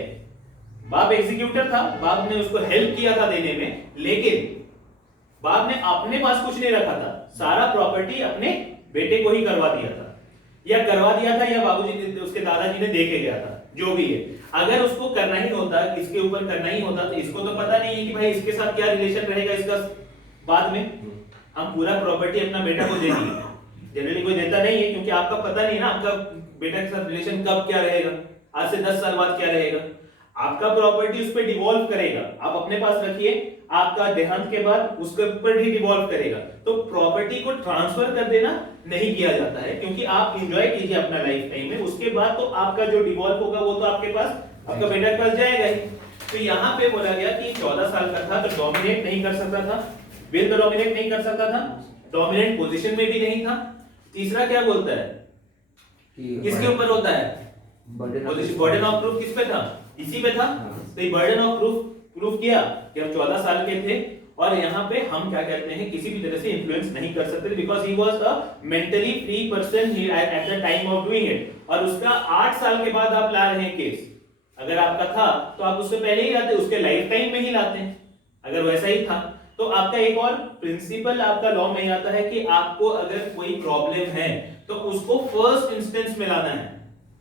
बाप एग्जीक्यूटर था, बाप ने उसको हेल्प किया था देने में, लेकिन बाप ने अपने पास कुछ नहीं रखा था, सारा प्रॉपर्टी अपने बेटे को ही करवा दिया था, या करवा दिया था या बाबूजी ने, उसके दादाजी ने दे के गया था, जो भी है। अगर उसको करना ही होता, इसके ऊपर करना ही होता, तो इसको तो पता नहीं है कि भाई इसके साथ क्या रिलेशन रहेगा इसका बाद में। हम पूरा प्रॉपर्टी अपना बेटा को दे दिए, जनरली कोई देता नहीं है क्योंकि आपका पता नहीं ना आपका बेटा के साथ रिलेशन कब क्या रहेगा, आज से 10 साल बाद क्या रहेगा। आपका प्रॉपर्टी उस पर डिवॉल्व करेगा, आप अपने पास रखिए, आपका देहांत के बाद उसके ऊपर भी डिवॉल्व करेगा। तो प्रॉपर्टी को ट्रांसफर कर देना नहीं किया जाता है, क्योंकि आप एंजॉय कीजिए अपना लाइफ टाइम में, उसके बाद तो आपका जो डिवॉल्व होगा वो तो आपके पास, आपका बेटा के पास जाएगा ही। तो यहाँ पे बोला गया कि 14 साल का था तो डोमिनेट नहीं कर सकता था, विल तो डोमिनेट नहीं कर सकता था, डोमिनेंट पोजीशन में भी नहीं था। तीसरा क्या बोलता है, किसके ऊपर होता है? बर्डन ऑफ प्रूफ किस पे था? इसी पे था। तो ये बर्डन ऑफ प्रूफ किया कि हम 14 साल के थे और यहाँ पे हम क्या कहते हैं किसी भी तरह से इन्फ्लुएंस नहीं कर सकते, because he was a mentally free person at the time of doing it. और उसका 8 साल के बाद आप ला रहे हैं केस, अगर आपका था तो आप उससे पहले ही लाते, उसके लाइफ टाइम में ही लाते हैं। अगर वैसा ही था तो आपका एक और प्रिंसिपल आपका लॉ में आता है कि आपको अगर कोई प्रॉब्लम है तो उसको फर्स्ट इंस्टेंस में लाना है।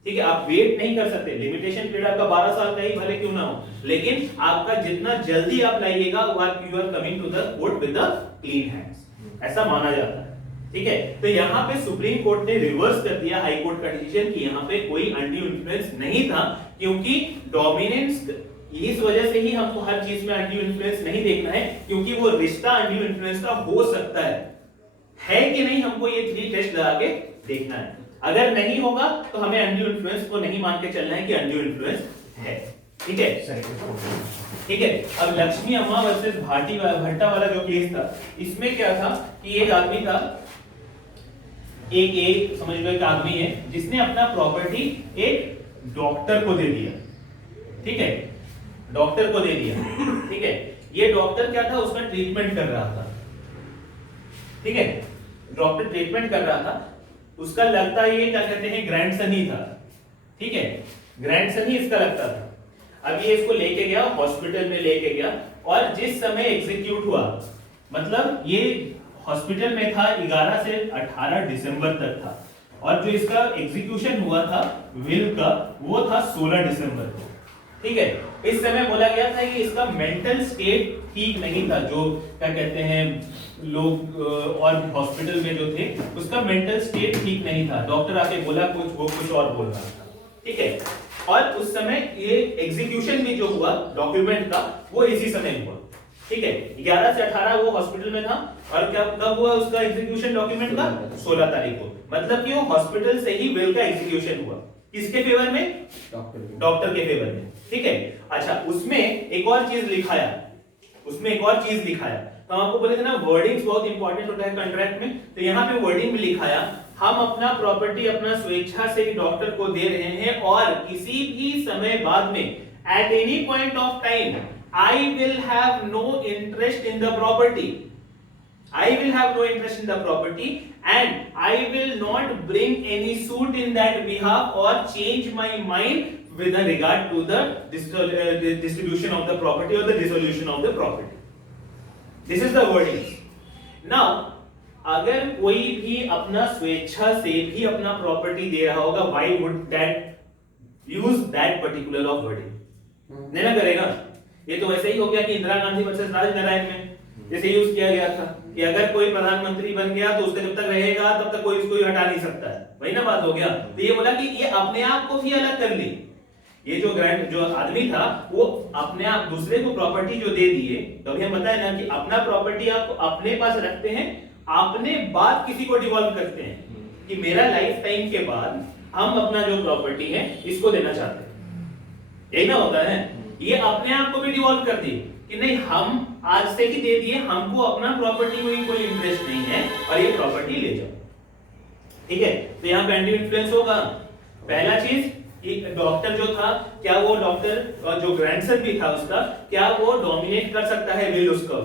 ठीक है, आप वेट नहीं कर सकते, लिमिटेशन पीरियड आपका 12 साल का ही भले क्यों ना हो, लेकिन आपका जितना जल्दी आप लाइएगा you are coming to the court with the clean hands, ऐसा माना जाता है। ठीक है, तो यहाँ पे सुप्रीम कोर्ट ने रिवर्स कर दिया हाई कोर्ट का डिसीजन कि यहाँ पे कोई अनड्यू इन्फ्लुएंस नहीं था, क्योंकि डोमिनेंस, इस वजह से ही हमको हर चीज में अनड्यू इन्फ्लुएंस नहीं देखना है, क्योंकि वो रिश्ता अनड्यू इन्फ्लुएंस का हो सकता है कि नहीं, हमको ये 3 टेस्ट लगा के देखना है। अगर नहीं होगा तो हमें अनड्यू इन्फ्लुएंस को नहीं मान के चलना है कि अनड्यू इन्फ्लुएंस है। ठीक है, ठीक है। अब लक्ष्मी अम्मा वर्सेस भट्टा वाला जो केस था, इसमें क्या था कि एक आदमी था, एक समझ लो एक आदमी है जिसने अपना प्रॉपर्टी एक डॉक्टर को दे दिया। ठीक है, डॉक्टर को दे दिया। ठीक है, ये डॉक्टर क्या था, उसका ट्रीटमेंट कर रहा था। ठीक है, डॉक्टर ट्रीटमेंट कर रहा था, उसका लगता ये क्या कहते हैं ग्रैंडसन ही था। ठीक है, ग्रैंडसन ही इसका लगता था। अब ये इसको लेके गया, हॉस्पिटल में लेके गया, और जिस समय एग्जीक्यूट हुआ, मतलब ये हॉस्पिटल में था 11 से 18 दिसंबर तक था, और जो इसका एग्जीक्यूशन हुआ था विल का वो था 16 दिसंबर को। ठीक है, इस समय बोला गया था कि इसका मेंटल स्टेट ठीक नहीं था, जो क्या कहते हैं लोग और हॉस्पिटल में जो थे उसका मेंटल स्टेट ठीक नहीं था। डॉक्टर आके बोला कुछ, वो कुछ और बोल रहा था। ठीक है, और उस समय ये एग्जीक्यूशन भी जो हुआ डॉक्यूमेंट का वो इसी समय हुआ। ठीक है, 11 से 18 वो हॉस्पिटल में था, और कब हुआ उसका एग्जीक्यूशन डॉक्यूमेंट का? 16 तारीख को। मतलब कि वो हॉस्पिटल से ही विल का एग्जीक्यूशन हुआ। किसके फेवर में? डॉक्टर के फेवर में। ठीक है, अच्छा, उसमें एक और चीज लिखाया उसमें एक और चीज दिखाया। तो हम आपको बोले थे ना वर्डिंग्स बहुत इंपॉर्टेंट होता है कॉन्ट्रैक्ट में, तो यहाँ पे वर्डिंग में लिखाया हम अपना प्रॉपर्टी अपना स्वेच्छा से डॉक्टर को दे रहे हैं और किसी भी समय बाद में at any point of time I will have no interest in the property, I will have no interest in the property and I will not bring any suit in that behalf or change my mind with regard to the distribution of the property or the dissolution of the property. This is the wording. Now, अगर कोई भी अपना स्वेच्छा से भी अपना property दे रहा होगा, why would that use that particular of wording? नहीं ना करेगा। ये तो वैसे ही हो गया कि इंदिरा गांधी वर्सेस राजनारायण में जैसे यूज किया गया था कि अगर कोई प्रधानमंत्री बन गया तो उसका जब तक रहेगा तब तक कोई उसको हटा नहीं सकता है, वही ना बात हो गया। तो ये बोला कि ये अपने आप को भी अलग कर ली, ये जो आदमी था वो अपने आप दूसरे को प्रॉपर्टी जो दे दिए, तो अभी हम बताए ना कि अपना प्रॉपर्टी आप अपने पास रखते हैं, अपने बाद किसी को डिवॉल्व करते हैं कि मेरा लाइफ टाइम के बाद हम अपना जो प्रॉपर्टी है इसको देना चाहते हैं, यही ना होता है। ये अपने आप को भी डिवॉल्व कर दिए कि नहीं हम आज से ही दे दिए, हमको अपना प्रॉपर्टी में कोई इंटरेस्ट नहीं है और ये प्रॉपर्टी ले जाओ, ठीक है। तो यहाँ पे एंटी इन्फ्लुएंस होगा। पहला चीज कि डॉक्टर जो था, क्या वो डॉक्टर जो ग्रैंडसन भी था उसका, क्या वो डोमिनेट कर सकता है विल उसका?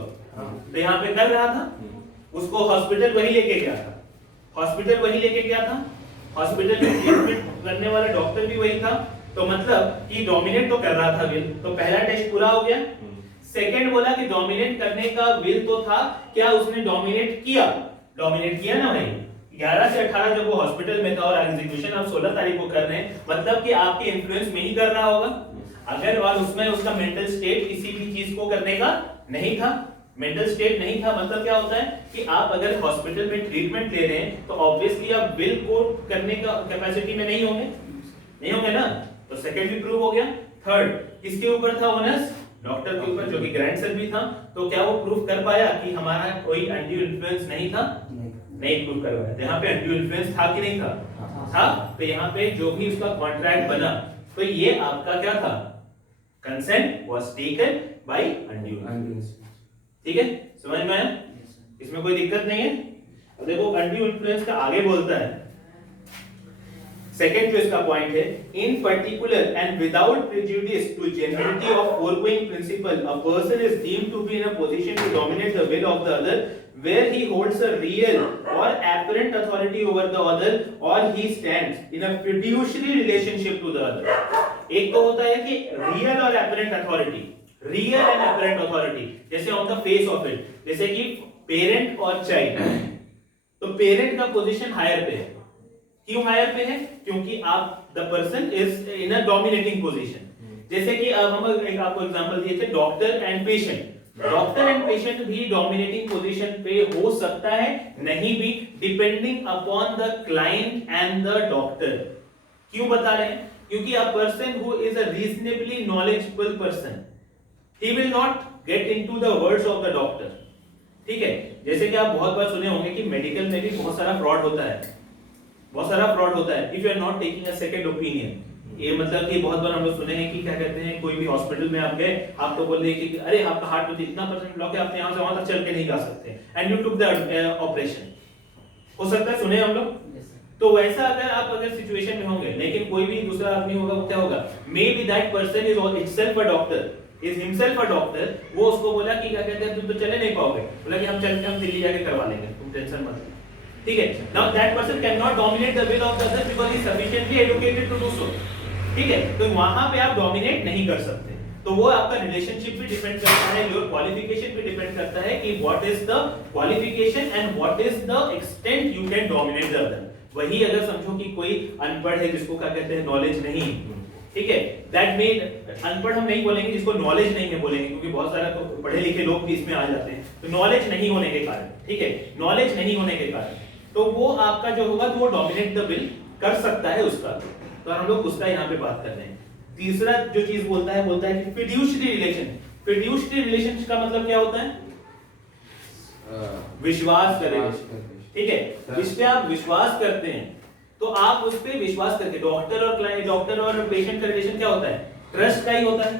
तो यहाँ पे कर रहा था, उसको हॉस्पिटल वही लेके गया था, हॉस्पिटल वही लेके गया था, हॉस्पिटल में ट्रीटमेंट करने वाला डॉक्टर भी वही था, तो मतलब कि डोमिनेट तो कर रहा था विल। तो पहला टेस्ट पूरा हो गया। सेकंड बोला कि डोमिनेट करने का विल तो था, क्या उसने डोमिनेट किया? डोमिनेट किया ना भाई। 11 से 18 जब वो हॉस्पिटल में था और एग्जीक्यूशन आप 16 तारीख को कर रहे हैं, मतलब कि आपके इन्फ्लुएंस में ही कर रहा होगा। अगर और उसमें उसका मेंटल स्टेट किसी भी चीज को करने का नहीं था, मेंटल स्टेट नहीं था, मतलब क्या होता है कि आप अगर हॉस्पिटल में ट्रीटमेंट ले रहे हैं तो ऑब्वियसली आप विल को करने का कैपेसिटी में नहीं होंगे ना। तो सेकंड भी प्रूव हो गया। थर्ड किसके ऊपर था ओनस? डॉक्टर के ऊपर, जो कि ग्रैंडसन भी था। तो क्या वो प्रूफ कर पाया कि हमारा कोई एंटी इन्फ्लुएंस नहीं था? नहीं प्रूफ कर पाया। यहाँ पे एंटी इन्फ्लुएंस था कि नहीं था? था। तो यहाँ पे जो भी उसका कॉन्ट्रैक्ट बना, तो ये आपका क्या था? Consent was taken by undue influence. ठीक है, समझ में आया? इसमें कोई दिक्कत नहीं है। अब देखो अनड्यू इन्फ्लुएंस का आगे बोलता है, सेकेंड जो इसका पॉइंट है, in particular and without prejudice to genuinity of foregoing principle a person is deemed to be in a position to dominate the will of the other where he holds a real or apparent authority over the other or he stands in a fiduciary relationship to the other. एक तो होता है कि real or apparent authority, real and apparent authority, जैसे on the face of it, जैसे कि parent और child. तो पेरेंट का पोजीशन हायर पे है। क्यों हायर पे है? क्योंकि आप the person is in a dominating position. जैसे कि अब हम एक आपको एग्जांपल दिए थे, doctor and patient. Doctor and patient भी डोमिनेटिंग पोजीशन पे हो सकता है, नहीं भी, depending upon the client and the doctor. क्यों बता रहे हैं? क्योंकि a person who is a reasonably knowledgeable person, he will not get into the words of the doctor। ठीक है, जैसे कि आप बहुत बार सुने होंगे कि मेडिकल में भी बहुत सारा फ्रॉड होता है, बहुत सारा फ्रॉड होता है। If you are not taking a second opinion, ये मतलब कि बहुत बार हम लोग सुने हैं कि क्या कहते हैं, कोई भी हॉस्पिटल में आप गए, आपको बोल रहे कि अरे आपका हार्ट में इतना % ब्लॉक है, आप यहां से वहां तक चल के नहीं जा सकते, and you took the operation. हो सकता है सुने हम लोग। तो वैसा अगर सिचुएशन में होंगे, लेकिन कोई भी दूसरा आदमी होगा, वो क्या होगा? मे be that person is itself a doctor, is himself a doctor. वो उसको बोला कि क्या कहते हैं, तुम तो चले नहीं पाओगे, बोला कि हम चलते, हम दिल्ली जाके करवा लेंगे, तुम टेंशन मत लो। ठीक है, now that person can not dominate the will of the other because he is sufficiently educated to do so. ठीक है, तो वहां पे आप डोमिनेट नहीं कर सकते। तो वो आपका रिलेशनशिप पे डिपेंड करता है, योर क्वालिफिकेशन पे डिपेंड करता है कि what is the qualification and what is the extent you can dominate the other. वही अगर समझो कि कोई अनपढ़ है, जिसको क्या कहते हैं, नॉलेज नहीं, ठीक है, दैट मीन अनपढ़ हम नहीं बोलेंगे, जिसको नॉलेज नहीं है बोलेंगे, क्योंकि बहुत सारे तो पढ़े लिखे लोग भी इसमें आ जाते हैं। तो नॉलेज नहीं होने के कारण, ठीक है, नॉलेज नहीं होने के कारण, तो वो आपका जो होगा, तो वो डोमिनेट द विल कर सकता है उसका। तो हम लोग उसका यहाँ पे बात कर रहे हैं। तीसरा जो चीज बोलता है कि फिड्यूशियरी रिलेशन। फिड्यूशियरी रिलेशन का मतलब क्या होता है? विश्वास करें, ठीक है, जिस पे आप विश्वास करते हैं, तो आप उस पे विश्वास करके, डॉक्टर और क्लाइंट, डॉक्टर और पेशेंट का रिलेशन क्या होता है? ट्रस्ट का ही होता है।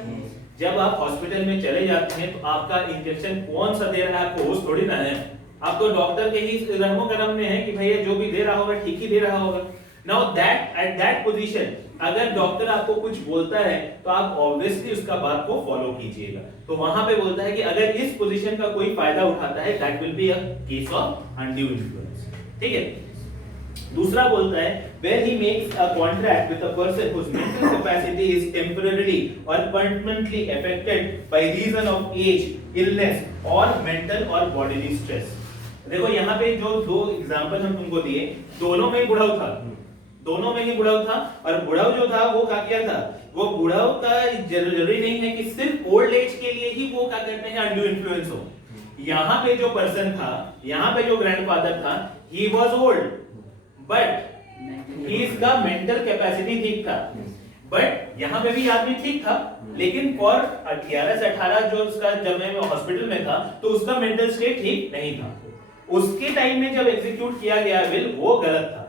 जब आप हॉस्पिटल में चले जाते हैं तो आपका इंजेक्शन कौन सा दे रहा है आपको होश थोड़ी ना है। आप तो डॉक्टर के ही रहमो करम में है कि भैया जो भी दे रहा होगा ठीक ही दे रहा होगा। Now that at that position अगर डॉक्टर आपको कुछ बोलता है तो आप ऑब्वियसली उसका बात को फॉलो कीजिएगा। तो वहां पे बोलता है कि अगर इस पोजीशन का कोई फायदा उठाता है that will be a case of undue influence. ठीक है। दूसरा बोलता है where he makes a contract with a person whose mental capacity is temporarily or permanently affected by reason of age, illness or mental or bodily stress। देखो यहाँ पे जो दो एग्जांपल हम तुमको दिए दोनों में बुढ़ाऊ था, दोनों में ही बुढ़ाऊ था। और बुढ़ाऊ जो था वो क्या था, वो बुढ़ाऊ का जरूरी नहीं है कि सिर्फ ओल्ड एज के लिए ही वो क्या कहते हैं अनड्यू इन्फ्लुएंस हो। यहाँ पे जो पर्सन था, यहाँ पे जो ग्रैंडफादर था, ही वाज ओल्ड बट इसका मेंटल कैपेसिटी ठीक था। बट यहाँ पे भी आदमी ठीक था, लेकिन फॉर 11 से 18 जो उसका जब मैं हॉस्पिटल में था तो उसका मेंटल स्टेट ठीक नहीं था। उसके टाइम में जब एग्जीक्यूट किया गया विल वो गलत था।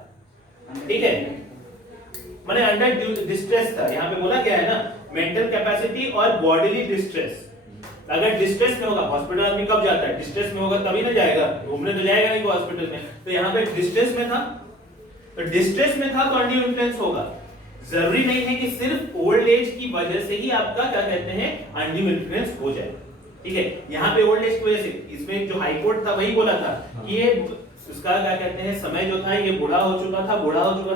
ठीक है, माने अंडर डिस्ट्रेस था। यहाँ पे बोला गया है ना मेंटल कैपेसिटी और बॉडीली डिस्ट्रेस। अगर डिस्ट्रेस में होगा, हॉस्पिटल आदमी कब जाता है, डिस्ट्रेस में होगा तभी ना जाएगा, घूमने तो जाएगा नहीं वो हॉस्पिटल में। तो यहाँ पे डिस्ट्रेस में था, तो डिस्ट्रेस में था तो अनड्यू इन्फ्लुएंस होगा। जरूरी नहीं है कि सिर्फ ओल्ड एज की वजह से ही आपका क्या कहते हैं अनड्यू इन्फ्लुएंस हो जाए। ठीक है, यहाँ पे ओल्ड एज की वजह से, इसमें जो हाई कोर्ट था वही बोला था कि ये उसका क्या कहते हैं समय जो था ये बूढ़ा हो चुका था,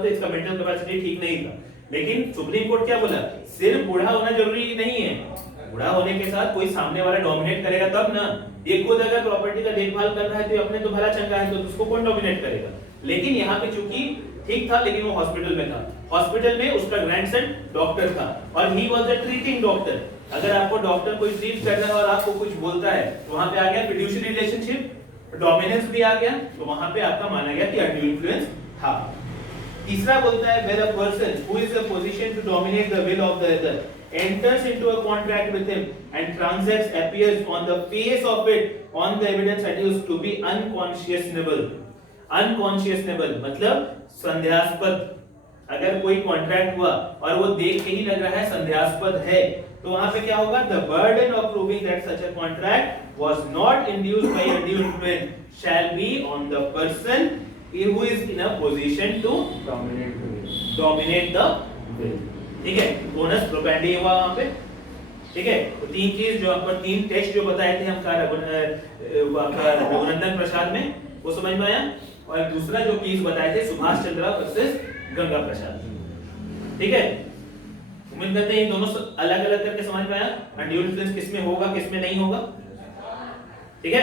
इसका मेंटल कैपेसिटी ठीक नहीं था। लेकिन सुप्रीम कोर्ट क्या बोला, सिर्फ बूढ़ा होना जरूरी नहीं है, बूढ़ा होने के साथ कोई सामने वाला डोमिनेट करेगा तब ना। ये खुद अगर प्रॉपर्टी का देखभाल कर रहा है तो अपने तो भला चंगा है, तो उसको कौन डोमिनेट करेगा। लेकिन यहाँ पे चूंकि ठीक था, लेकिन वो हॉस्पिटल में था, हॉस्पिटल में उसका ग्रैंडसन डॉक्टर था और he was the treating doctor. अगर आपको डॉक्टर कोई ट्रीट कर रहा है और आपको कुछ बोलता है तो वहां पे आ गया फिड्यूशियरी रिलेशनशिप, डोमिनेंस भी आ गया, तो वहां पे आपका माना गया कि अनड्यू इन्फ्लुएंस था। तीसरा बोलता है where a person who is in a position to dominate the will of the other enters into a contract with him and transacts appears on the face of it on the evidence adduced to be unconscionable। अनकॉन्शियसनेबल मतलब संदेहास्पद। अगर कोई contract हुआ और वो देख के ही लग रहा है संदेहास्पद है, तो वहां पे क्या होगा, the burden of proving that such a contract was not induced by undue influence shall be on the person who is in a position to dominate the will. ठीक है, बोनस प्रोपेंडी हुआ वहां पे। ठीक है, तो तीन चीज जो आपको, तीन टेस्ट जो बताए थे हम रघुनंदन प्रसाद में, वो समझ में आया। और दूसरा जो केस बताए थे सुभाष चंद्रा वर्सेस गंगा प्रसाद। ठीक है, उम्मीद करते हैं इन दोनों अलग अलग करके समझ में आया अनड्यू इन्फ्लुएंस किस में होगा किस में नहीं होगा। ठीक है,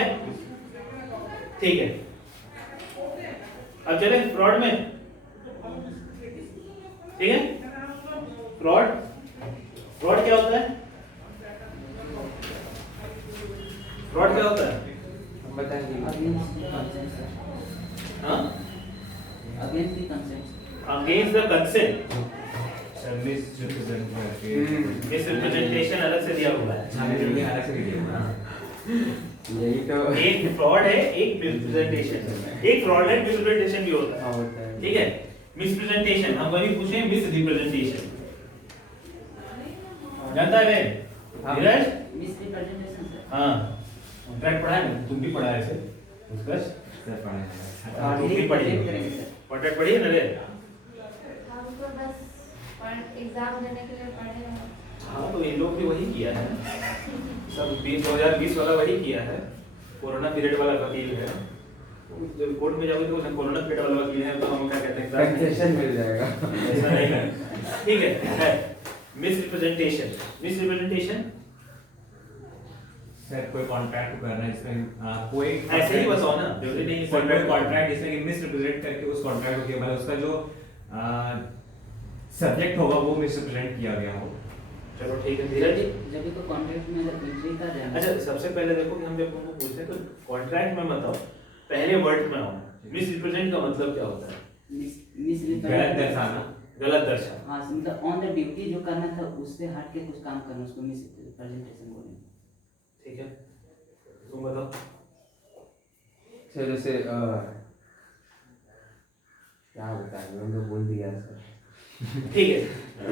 ठीक है, अब चले फ्रॉड में। ठीक है, फ्रॉड क्या होता है, फ्रॉड क्या होता है बताइए। हाँ, against the consent, against the consent, hmm. Misrepresentation अलग से दिया हुआ है। यही तो एक फ्रॉड है, एक मिसरिप्रेजेंटेशन। एक फ्रॉड है, मिसरिप्रेजेंटेशन भी होता है। ठीक है, मिसरिप्रेजेंटेशन हम वही पूछे, मिसरिप्रेजेंटेशन जानता है धीरज? Misrepresentation sir. हाँ, कॉन्ट्रैक्ट पढ़ा है ना, तुम भी पढ़ा है इसे उत्कर्ष? तुम भी पढ़ी है, कॉन्ट्रैक्ट पढ़ी है ना रे? हम तो बस एग्जाम देने के लिए पढ़े हैं। हाँ, तो इन लोग भी वही किया है सब, 2020 वाला वही किया है। कोरोना पीरियड वाला वकील है, जब कोर्ट में जाओगे तो कोरोना पीरियड वाला वकील है, तो हम क्या कहते हैं कंसेशन मिल जाएगा। ऐसा नहीं है। ठीक है, मिसरिप्रेजेंटेशन। मिसरिप्रेजेंटेशन सर कोई कॉन्ट्रैक्ट कर रहा है जिसमें कोई ऐसे ही बताओ ना, जरूरी नहीं कोई कॉन्ट्रैक्ट जिसमें कि मिसरिप्रेजेंट करके उस कॉन्ट्रैक्ट को, मतलब उसका जो सब्जेक्ट होगा वो मिसरिप्रेजेंट किया गया हो। चलो ठीक है धीरज। जब भी कोई कॉन्ट्रैक्ट में अगर एंट्री कर रहे हैं। अच्छा, सबसे पहले देखो कि हम जब तुमको पूछते हैं तो कॉन्ट्रैक्ट में बताओ, पहले वर्ड में आओ। मिसरिप्रेजेंट का मतलब क्या होता है? गलत दर्शाना, गलत दर्शा। हाँ, मतलब ऑन द ड्यूटी जो करना था उससे हट के कुछ काम करना, उसको मिसरिप्रेजेंटेशन बोलेंगे। ठीक है, तुम बताओ। जैसे क्या बताएं, मैंने तो बोल दिया सर। ठीक है,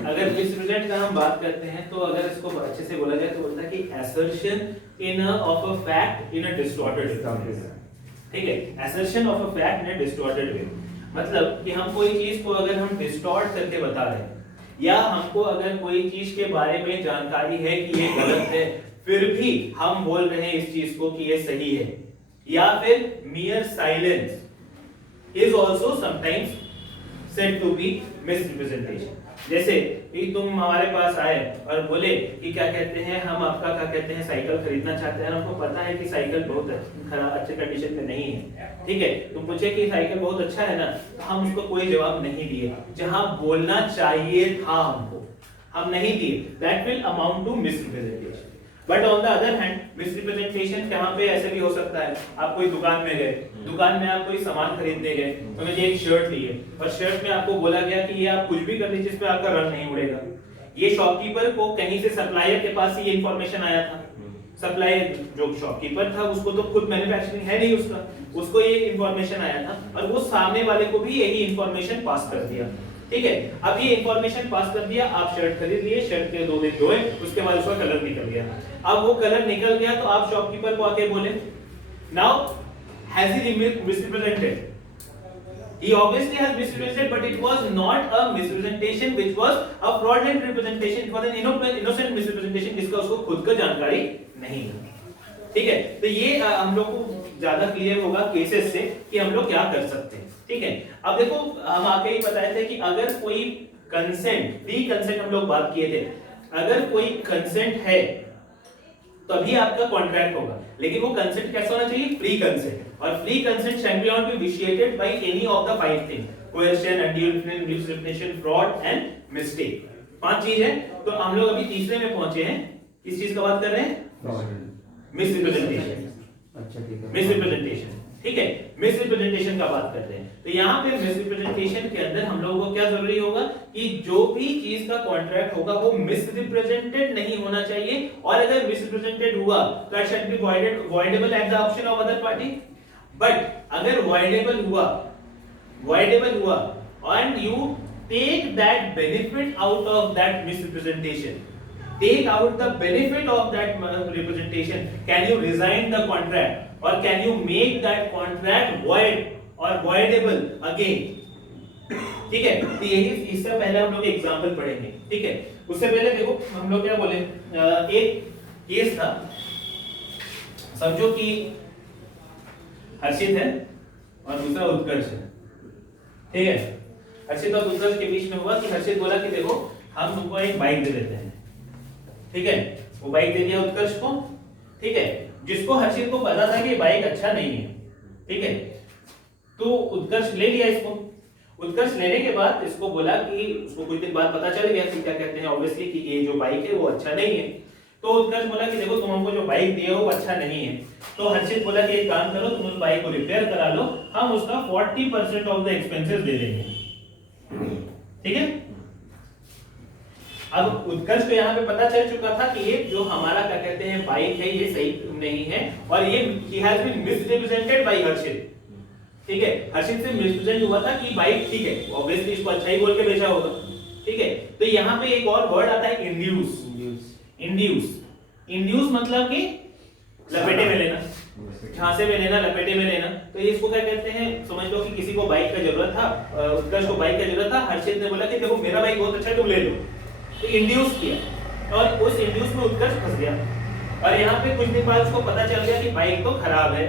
अगर मिसरिप्रेजेंट का हम बात करते हैं तो अगर इसको अच्छे से बोला जाए तो बोलता है कि assertion of a fact in a distorted way। ठीक है, assertion of a fact in a distorted way मतलब कि हम कोई चीज को अगर हम डिस्टॉर्ट करके बता रहे हैं या हमको अगर कोई चीज के बारे में जानकारी है कि ये गलत है फिर भी हम बोल रहे हैं इस चीज को कि ये सही है, या फिर mere silence is also sometimes said to be misrepresentation। जैसे कि तुम हमारे पास आए और बोले कि क्या कहते हैं हम आपका क्या कहते हैं साइकिल खरीदना चाहते हैं, हमको पता है कि साइकिल बहुत खराब अच्छे कंडीशन में नहीं है, ठीक है, तुम पूछे कि साइकिल बहुत अच्छा है ना, तो हम उसको कोई जवाब नहीं दिए, जहां बोलना चाहिए था हमको हम नहीं दिए, that will amount to misrepresentation. But on the other hand misrepresentation कहां पे ऐसे भी हो सकता है, आप कोई दुकान में गए, दुकान में आप कोई सामान खरीदने गए, तो मुझे एक शर्ट ली है और शर्ट में आपको बोला गया कि ये आप कुछ भी कर लीजिए इस पे आपका रंग नहीं उड़ेगा। ये शॉपकीपर को कहीं से सप्लायर के पास से ये इंफॉर्मेशन आया था, सप्लायर जो शॉपकीपर था उसको तो खुद मैन्युफैक्चरिंग है नहीं उसका, उसको ये इंफॉर्मेशन आया था और वो सामने वाले को भी यही इंफॉर्मेशन पास कर दिया। ठीक है, अब ये इंफॉर्मेशन पास कर दिया, आप शर्ट खरीद लिए, शर्ट के 2 दिन धोए, उसके बाद उसका कलर निकल गया। अब वो कलर निकल गया तो आप शॉपकीपर को आके बोले, now has he misrepresented? He obviously has misrepresented, but it was not a misrepresentation which was a fraudulent representation, it was an innocent misrepresentation जिसका उसको खुद का जानकारी नहीं है। ठीक है, तो ये हम लोग को ज्यादा क्लियर होगा केसेस से कि हम लोग क्या कर सकते हैं। ठीक है, अब देखो हम आगे ही बताए थे कि अगर कोई कंसेंट, फ्री कंसेंट हम लोग बात किए थे, अगर कोई कंसेंट है तभी आपका कॉन्ट्रैक्ट होगा, लेकिन वो कंसेंट कैसा होना चाहिए? फ्री कंसेंट, और free consent shall not be vitiated by any of the 5 things, coercion, undue influence, misrepresentation, fraud and mistake. 5 चीज है, तो हम लोग अभी तीसरे में पहुंचे हैं। किस चीज का बात कर रहे हैं? मिसरिप्रेजेंटेशन। अच्छा ठीक है, मिसरिप्रेजेंटेशन, ठीक है, मिसरिप्रेजेंटेशन का बात करते हैं। तो यहाँ पे मिसरिप्रेजेंटेशन के अंदर हम लोगों को क्या जरूरी होगा कि जो भी चीज का कॉन्ट्रैक्ट होगा वो मिसरिप्रेजेंटेड नहीं होना चाहिए, और अगर मिसरिप्रेजेंटेड हुआ तो it should be voidable at the option of other party. But अगर वॉइडेबल हुआ and you take that benefit out of that misrepresentation, take out the benefit of that representation, can you resign the contract or can you make that contract void or voidable again? ठीक है, तो यही इससे पहले हम लोग example पढ़ेंगे। ठीक है, उससे पहले देखो हम लोग क्या बोले, एक केस था, समझो कि हर्षित है और दूसरा उत्कर्ष है। ठीक है, हर्षित और उत्कर्ष के बीच में हुआ कि हर्षित बोला कि देखो हम तुमको एक बाइक दे देते हैं। ठीक है, वो बाइक दे दिया उत्कर्ष को। ठीक है, जिसको हर्षित को पता था कि बाइक अच्छा नहीं है। ठीक है, तो उत्कर्ष ले लिया इसको। उत्कर्ष लेने के बाद इसको बोला कि उसको कुछ दिन बाद पता चल गया कि क्या कहते हैं ऑब्वियसली कि ये जो बाइक है वो अच्छा नहीं है। तो उत्कर्ष बोला कि देखो तुम हमको जो बाइक दिए हो वो अच्छा नहीं है। तो हर्षित बोला कि एक काम करो, तुम उस बाइक को रिपेयर करा लो, हम उसका 40% ऑफ द एक्सपेंसेस दे देंगे। ठीक है, अब उत्कर्ष को यहाँ पे पता चल चुका था कि ये जो हमारा क्या कहते हैं बाइक है ये सही नहीं है, और ये he has been misrepresented by हर्षित। ठीक है, हर्षित से मिसप्रेजेंट हुआ था कि बाइक ठीक है, ऑब्वियसली इसको अच्छा ही बोल के बेचा होगा। ठीक है, तो यहाँ पे एक और वर्ड आता है इंड्यूस मतलब कि लपेटे में लेना, झांसे में लेना, लपेटे में लेना। तो इसको क्या कहते हैं, समझ लो कि किसी को बाइक का जरूरत था, उत्कर्ष को बाइक का जरूरत था, हर्षित ने बोला कि देखो मेरा बाइक बहुत अच्छा है तुम ले लो, तो इंड्यूस किया और उस इंड्यूस में उत्कर्ष फंस गया। और यहाँ पे कुछ दिन बाद उसको पता चल गया कि बाइक तो खराब है,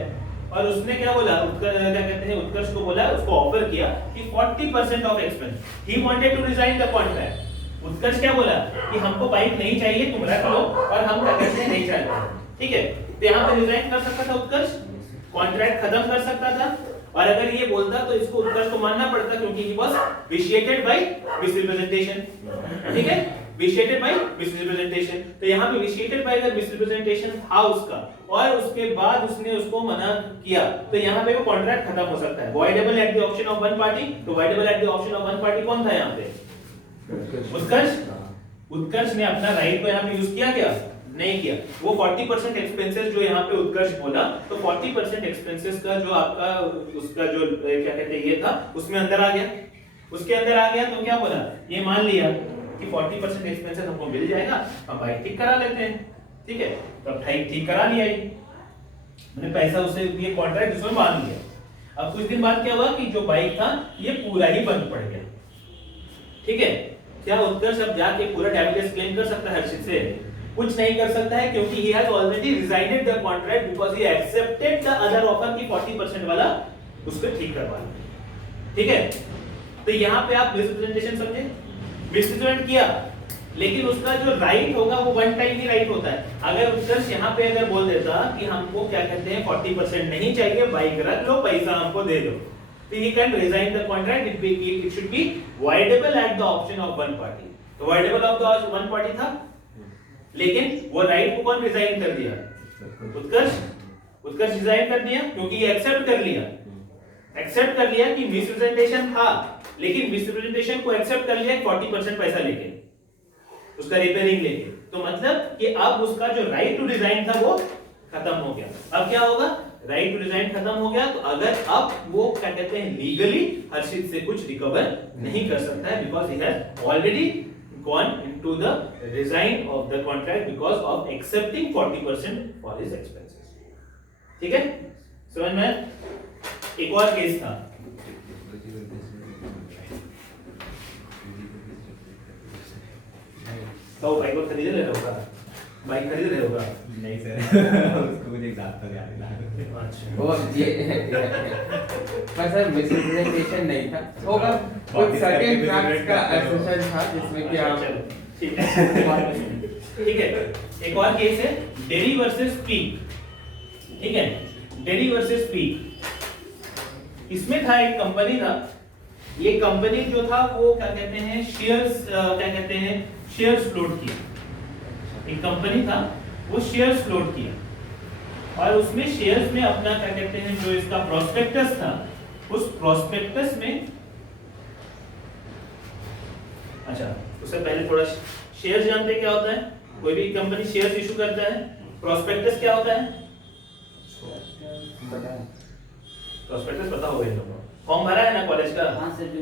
और उसने क्या बोला, क्या कहते हैं उत्कर्ष को बोला, उसको ऑफर किया कि 40% of expense, he wanted to resign the contract. Utkarsh क्या बोला कि हमको बाइक नहीं चाहिए, तुम रख लो, और हम क्या कहते हैं नहीं चाहते। ठीक है, तो यहाँ पे रिजाइन कर सकता था उत्कर्ष, कॉन्ट्रैक्ट खत्म कर सकता था, और अगर ये बोलता तो इसको उत्कर्ष को मानना पड़ता क्योंकि ही वाज विशिएटेड बाय मिसरिप्रेजेंटेशन। ठीक है, विशिएटेड बाय मिसरिप्रेजेंटेशन। तो यहाँ पे विशिएटेड बाय अगर मिसरिप्रेजेंटेशन था उसका और उसके बाद उसने उसको मना किया, तो यहाँ पे वो कॉन्ट्रैक्ट खत्म हो सकता है। Voidable at the option of one party, तो voidable at the option of one party कौन था यहाँ पे? उत्कर्ष। उत्कर्ष ने अपना राइट को यहाँ पे यूज किया क्या? नहीं किया। वो 40% एक्सपेंसेस जो यहाँ पे उत्कर्ष बोला, तो 40% एक्सपेंसेस का जो आपका उसका जो क्या कहते हैं ये था, उसमें अंदर आ गया। उसके अंदर आ गया तो क्या बोला, ये मान लिया कि 40% एक्सपेंसेस हमको मिल जाएगा, अब बाइक ठीक करा लेते हैं, ठीक है। तो अब ठीक करा लिया, ये मैंने पैसा उसे ये कॉन्ट्रैक्ट उसमें मान लिया। अब कुछ दिन बाद क्या हुआ कि जो बाइक था ये पूरा ही बंद पड़ गया, ठीक है। क्या उत्कर्ष अब जाके पूरा डैमेजेस क्लेम कर सकता है हर्षित से? कुछ नहीं कर सकता है, क्योंकि he has already resigned the contract because he accepted the other offer की 40% वाला उसको ठीक करवा, ठीक है। तो यहाँ पे आप मिसरिप्रेजेंटेशन समझे, मिसरिप्रेजेंट किया, लेकिन उसका जो राइट होगा वो वन टाइम ही राइट होता है। अगर उत्कर्ष यहाँ पे अगर बोल देता कि हमको क्या कहते हैं 40% नहीं चाहिए, बाइक रख लो, पैसा हमको दे दो, तो he can resign the contract, it should be voidable at the option of one party। तो voidable of the one party था, लेकिन वो राइट को कौन रिजाइन कर दिया? उत्कर्ष रिजाइन कर दिया, क्योंकि ये एक्सेप्ट कर लिया कि मिसरिप्रेजेंटेशन था, लेकिन मिसरिप्रेजेंटेशन को एक्सेप्ट कर लिया 40% पैसा लेके, उसका रिपेयरिंग लेके। तो मतलब कि अब उसका जो राइट टू डिजाइन था वो खत्म हो गया। अब क्या होगा, राइट टू डिजाइन खत्म हो गया, तो अगर अब वो क्या कहते हैं लीगली हर्षित से कुछ रिकवर नहीं कर सकता है, because he has already gone into the resign of the contract because of accepting 40% for his expenses। ठीक है, समझ में? एक और केस था, तो बाइक को खरीद रहे होगा, बाइक खरीद रहे होगा? नहीं सर उसको मुझे एग्जांपल याद नहीं। अच्छा, वो ये पर सर मिसरिप्रेजेंटेशन नहीं था, होगा कुछ सर्टेन फैक्ट्स का एसेशन था जिसमें कि आप ठीक है, ठीक है। एक और केस है डेरी वर्सेस पीक, ठीक है, डेरी वर्सेस पीक। इसमें था एक कंपनी था, ये कंपनी जो था वो क्या कहते हैं शेयर्स, क्या कहते हैं शेयर्स फ्लोट किया। एक कंपनी था वो शेयर्स फ्लोट किया, और उसमें शेयर्स में अपना क्या कहते हैं जो इसका प्रोस्पेक्टस था, उस प्रोस्पेक्टस में, अच्छा उससे पहले थोड़ा शेयर्स जानते क्या होता है? कोई भी कंपनी शेयर्स इशू करता है, प्रोस्पेक्टस क्या होता है? प्रोस्पेक्टस पता होगा इन लोगों को, फॉर्म भरा है ना कॉलेज का? हाँ सर, जो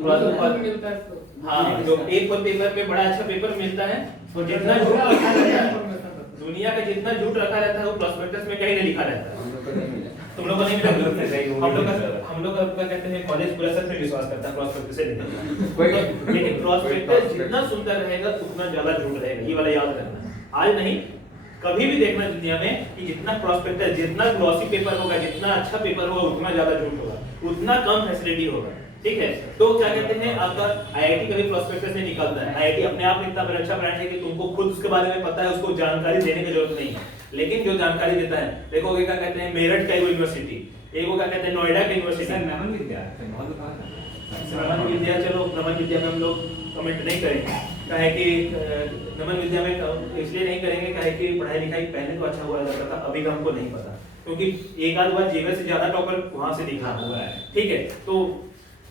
मिलता है तो हाँ, जो एक पेपर में बड़ा अच्छा पेपर मिलता है, और जितना झूठ रखा रहता है, दुनिया का जितना झूठ रखा रहता है वो प्रोस्पेक्टस में कहीं नहीं लिखा रहता है। हम लोग को नहीं मिला। तुम लोग को नहीं मिला? हम लोग का कहते हैं कॉलेज पूरा सच में विश्वास करता है प्रोस्पेक्टस से नहीं, लेकिन प्रोस्पेक्टस जितना सुंदर रहेगा उतना ज्यादा झूठ रहेगा, ये वाला याद रखना। आज नहीं, कभी भी देखना दुनिया में कि जितना प्रोस्पेक्टस, जितना ग्लॉसी पेपर होगा, जितना अच्छा पेपर होगा, उतना ज्यादा झूठ होगा, उतना कम फैसिलिटी होगा, ठीक है। तो क्या कहते हैं, आपका आईआईटी कभी प्रोस्पेक्टस नहीं निकालता है, आईआईटी अपने आप में इतना बड़ा अच्छा ब्रांड है कि तुमको खुद उसके बारे में पता है, उसको जानकारी देने की जरूरत नहीं है। लेकिन जो जानकारी देता है, देखोगे क्या कहते हैं मेरठ का यूनिवर्सिटी, एक वो क्या कहते हैं नोएडा का यूनिवर्सिटी, नमन विद्या बहुत कहा था। नमन विद्या, चलो नमन विद्या में हम लोग कमेंट नहीं करेंगे, काहे कि नमन विद्या में इसलिए नहीं करेंगे काहे कि पढ़ाई लिखाई पहले तो अच्छा हुआ करता था, अभी का हमको नहीं पता, क्योंकि एक आध बार जेवर से ज्यादा टॉपर वहां से दिखा हुआ है, ठीक है। तो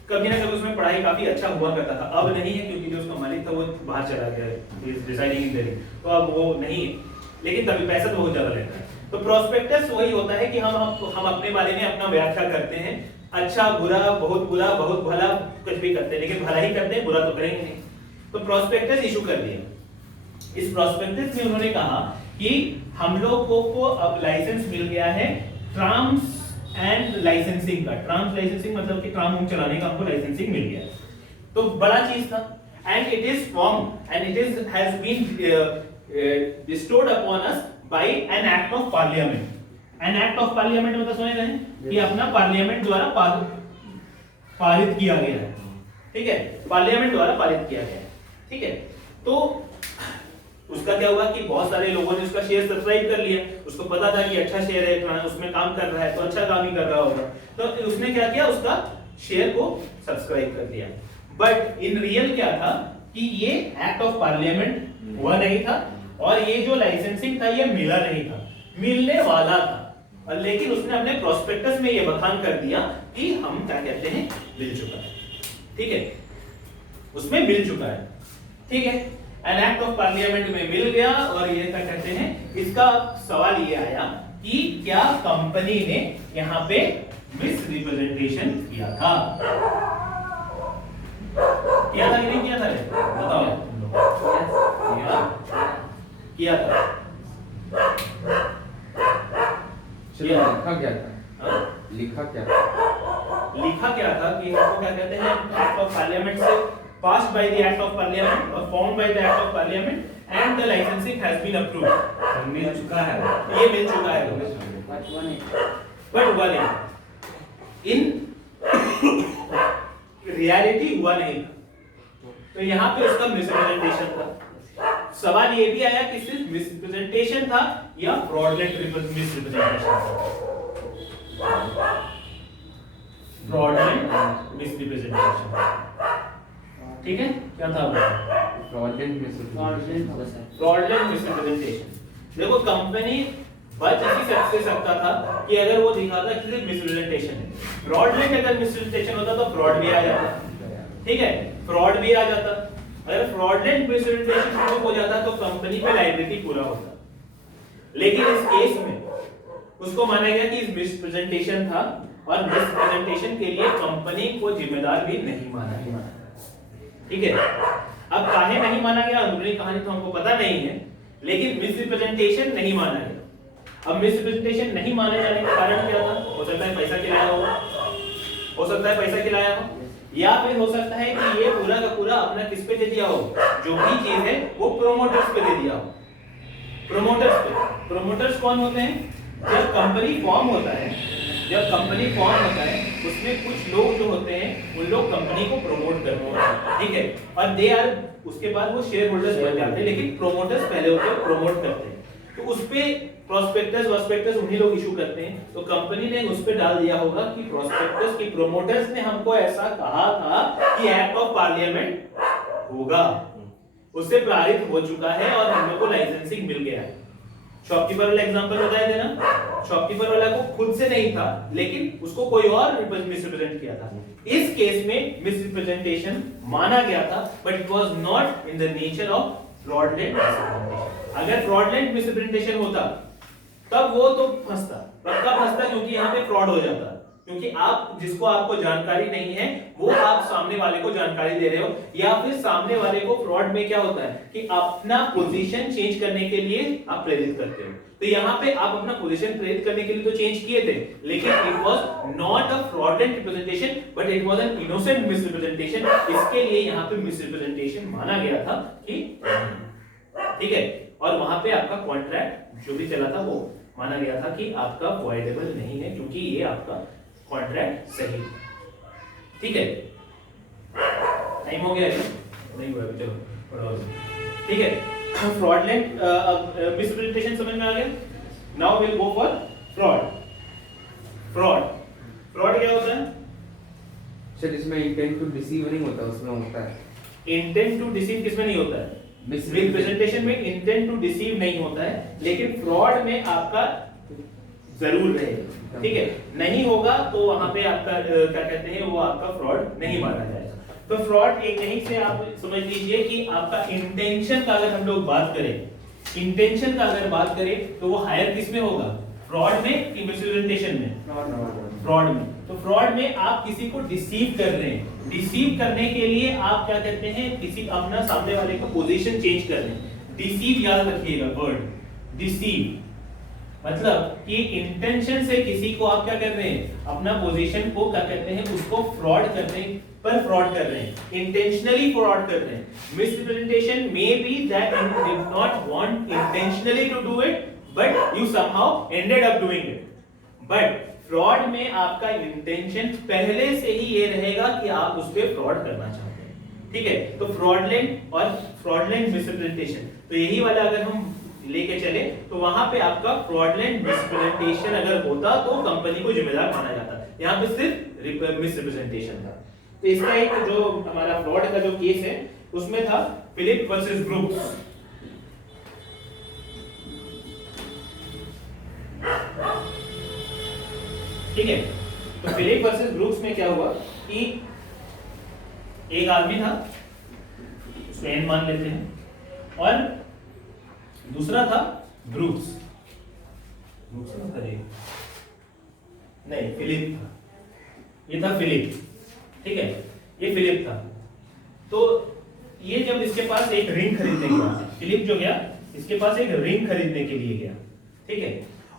कभी ना कभी उसमें पढ़ाई काफी अच्छा हुआ करता था, अब नहीं है, क्योंकि जो उसका मालिक था वो बाहर चला गया, डिसाइडिंग इन दिल्ली, तो अब वो नहीं है, लेकिन तभी पैसा तो बहुत ज्यादा लेता है। तो प्रोस्पेक्टस वही होता है कि हम अपने बारे में अपना व्याख्या करते हैं, अच्छा बुरा, बहुत भला, कुछ भी करते हैं, लेकिन भला ही करते हैं, बुरा तो करेंगे नहीं। तो प्रोस्पेक्टस इशू कर दिया। इस प्रोस्पेक्टस में उन्होंने कहा कि हम लोगों को अब लाइसेंस मिल गया है ट्राम्स एंड लाइसेंसिंग का। ट्राम्स लाइसेंसिंग मतलब कि ट्राम चलाने का हमको लाइसेंसिंग मिल गया, तो बड़ा चीज था। And it is form and it is has been bestowed upon us by an act of parliament। an act of parliament मतलब समझ रहे हैं कि अपना पार्लियामेंट द्वारा पारित किया गया है, ठीक है, पार्लियामेंट द्वारा पारित किया गया है, ठीक है। तो उसका क्या हुआ कि बहुत सारे लोगों ने उसका शेयर सब्सक्राइब कर लिया, उसको पता था कि अच्छा शेयर है, उसमें काम कर रहा है, तो अच्छा काम ही कर रहा होगा, तो उसने क्या किया, उसका शेयर को सब्सक्राइब कर लिया। बट इन रियल क्या था कि ये एक्ट ऑफ पार्लियामेंट हुआ नहीं था, और ये जो लाइसेंसिंग था ये मिला नहीं था, मिलने वाला था, और लेकिन उसने अपने प्रोस्पेक्टस में ये बखान कर दिया कि हम क्या कहते हैं मिल चुका है, ठीक है, उसमें मिल चुका है, ठीक है। एन एक्ट ऑफ पार्लियामेंट में मिल गया, और ये क्या कहते हैं, इसका सवाल ये आया कि क्या कंपनी ने यहाँ पे मिस रिप्रेजेंटेशन किया था। किया था कि नहीं किया था रे? बताओ किया था चलो लिखा क्या था? हाँ? लिखा क्या था? लिखा क्या था कि इसको क्या कहते हैं, एक्ट ऑफ पार्लियामेंट से passed by the act of parliament or formed by the act of parliament and the licensing has been approved. मिल चुका है ये मिल चुका है But one is बट हुआ नहीं, इन रियलिटी हुआ नहीं था। तो यहाँ पे उसका मिसरिप्रेजेंटेशन था। सवाल ये भी आया कि सिर्फ मिसरिप्रेजेंटेशन था या फ्रॉडलेंट मिसरिप्रेजेंटेशन था। फ्रॉडलेंट मिसरिप्रेजेंटेशन, ठीक है, क्या था वो? फ्रॉडलेंट मिसरिप्रेजेंटेशन होगा सर। Fraudulent misrepresentation. देखो कंपनी बच इसी से सकता था कि अगर वो दिखाता कि सिर्फ मिसरिप्रेजेंटेशन है। फ्रॉडलेंट अगर मिसरिप्रेजेंटेशन होता तो फ्रॉड भी आ जाता, ठीक है, फ्रॉड भी आ जाता। अगर फ्रॉडलेंट मिसरिप्रेजेंटेशन प्रूव हो जाता तो कंपनी पे लायबिलिटी पूरा होता। लेकिन इस केस में उसको माना गया कि इस मिसरिप्रेजेंटेशन था और मिसरिप्रेजेंटेशन के लिए कंपनी को जिम्मेदार भी नहीं माना गया, ठीक है। अब काहे नहीं माना गया, अंदरूनी कहानी तो हमको पता नहीं है, लेकिन मिसरिप्रेजेंटेशन नहीं माना गया। अब मिसरिप्रेजेंटेशन नहीं माने जाने का कारण क्या था? हो सकता है पैसा खिलाया हो, हो सकता है पैसा खिलाया हो, या फिर हो सकता है कि ये पूरा का पूरा अपना किस पे दे दिया हो, जो भी चीज है वो प्रोमोटर्स पे दे दिया हो। प्रोमोटर्स पे, प्रोमोटर्स कौन होते हैं? जब कंपनी फॉर्म होता है, जब कंपनी फॉर्म होता है उसमें कुछ लोग जो होते हैं उन लोग कंपनी को प्रमोट करते हैं, ठीक है, और दे आर, उसके बाद वो शेयर होल्डर्स बन जाते हैं, लेकिन प्रोमोटर्स पहले होते हैं, प्रमोट करते हैं। तो उस पे प्रोस्पेक्टस उन्हीं लोग इशू करते हैं। तो कंपनी ने उस पे डाल दिया होगा कि प्रोस्पेक्टस की प्रोमोटर्स ने हमको ऐसा कहा था कि एक्ट ऑफ पार्लियामेंट होगा, उससे पारित हो चुका है और हम लोग को लाइसेंसिंग मिल गया है। शॉपकीपर वाला एग्जांपल बताया थे ना, शॉपकीपर वाला को खुद से नहीं था, लेकिन उसको कोई और मिसरिप्रेजेंट किया था। इस केस में मिसरिप्रेजेंटेशन माना गया था, but it was not in the nature of fraudulent misrepresentation. अगर फ्रॉडलेंट मिसरिप्रेजेंटेशन होता तब वो तो फंसता, पक्का फंसता, क्योंकि यहाँ पे फ्रॉड हो जाता, क्योंकि आप जिसको आपको जानकारी नहीं है वो आप सामने वाले को जानकारी दे रहे हो, या फिर सामने वाले को फ्रॉड में क्या होता है कि अपना पोजीशन चेंज करने के लिए आप प्रेरित करते हो। तो यहाँ पे आप अपना पोजीशन प्रेरित करने के लिए तो चेंज किए थे, लेकिन it was not a fraudulent representation but it was an innocent misrepresentation. इसके लिए यहाँ पे मिसरिप्रेजेंटेशन माना गया था कि ठीक है, और वहां पे आपका कॉन्ट्रैक्ट जो भी चला था वो माना गया था कि आपका वॉइडेबल नहीं है, क्योंकि ये आपका कॉन्ट्रैक्ट सही, ठीक है। टाइम हो गया है, नहीं हुआ, चलो पढ़ो, ठीक है। फ्रॉडलेंट मिसरिप्रेजेंटेशन समझ में आ गया। Now will go for fraud. Fraud क्या होता है? सर इसमें इंटेंट टू डिसीव नहीं होता, उसमें होता है इंटेंट टू डिसीव। किसमें नहीं होता है? मिसरिप्रेजेंटेशन में इंटेंट टू डिसीव नहीं होता है, लेकिन फ्रॉड में आपका जरूर रहेगा, ठीक है। नहीं होगा तो वहां पे आपका क्या कहते हैं, वो आपका फ्रॉड नहीं माना जाएगा। तो फ्रॉड एक यहीं से आप समझ लीजिए कि आपका इंटेंशन का अगर हम लोग बात करें, इंटेंशन का अगर बात करें तो वो हायर किस में होगा, फ्रॉड में कि मिसरिप्रेजेंटेशन में? फ्रॉड में। तो फ्रॉड में आप किसी को डिसीव कर रहे हैं, डिसीव करने के लिए आप क्या कहते हैं, किसी अपना सामने वाले को पोजीशन चेंज कर रहे हैं। डिसीव याद रखिएगा वर्ड डिसीव, मतलब कि इंटेंशन से किसी को आप क्या कर रहे हैं, अपना पोजीशन को क्या कहते हैं, उसको फ्रॉड करने पर फ्रॉड कर रहे हैं, इंटेंशनली फ्रॉड कर रहे हैं। Misrepresentation may be that you did not want intentionally to do it but you somehow ended up doing it. But fraud में आपका इंटेंशन पहले से ही ये रहेगा कि आप उस पे फ्रॉड करना चाहते हैं, ठीक है। तो फ्रॉडलेंट और फ्रॉडलेंट मिसरिप्रेजेंटेशन, तो यही वाला अगर हम लेके चले तो वहां पे आपका फ्रॉडलेंट मिसरिप्रेजेंटेशन अगर होता तो कंपनी को जिम्मेदार माना जाता। यहाँ पे सिर्फ मिसरिप्रेजेंटेशन था। तो इसका एक जो हमारा फ्रॉड का जो केस है उसमें था फिलिप वर्सेस ब्रूक्स। ठीक है, तो फिलिप वर्सेस ब्रूक्स में क्या हुआ कि एक आदमी था, उसको एन मान लेते हैं, और दूसरा था ब्रूक्स। नहीं, फिलिप था, ये था फिलिप, ठीक है, ये फिलिप था। तो ये जब इसके पास एक रिंग खरीदने गया, फिलिप जो गया इसके पास एक रिंग खरीदने के लिए गया, ठीक है,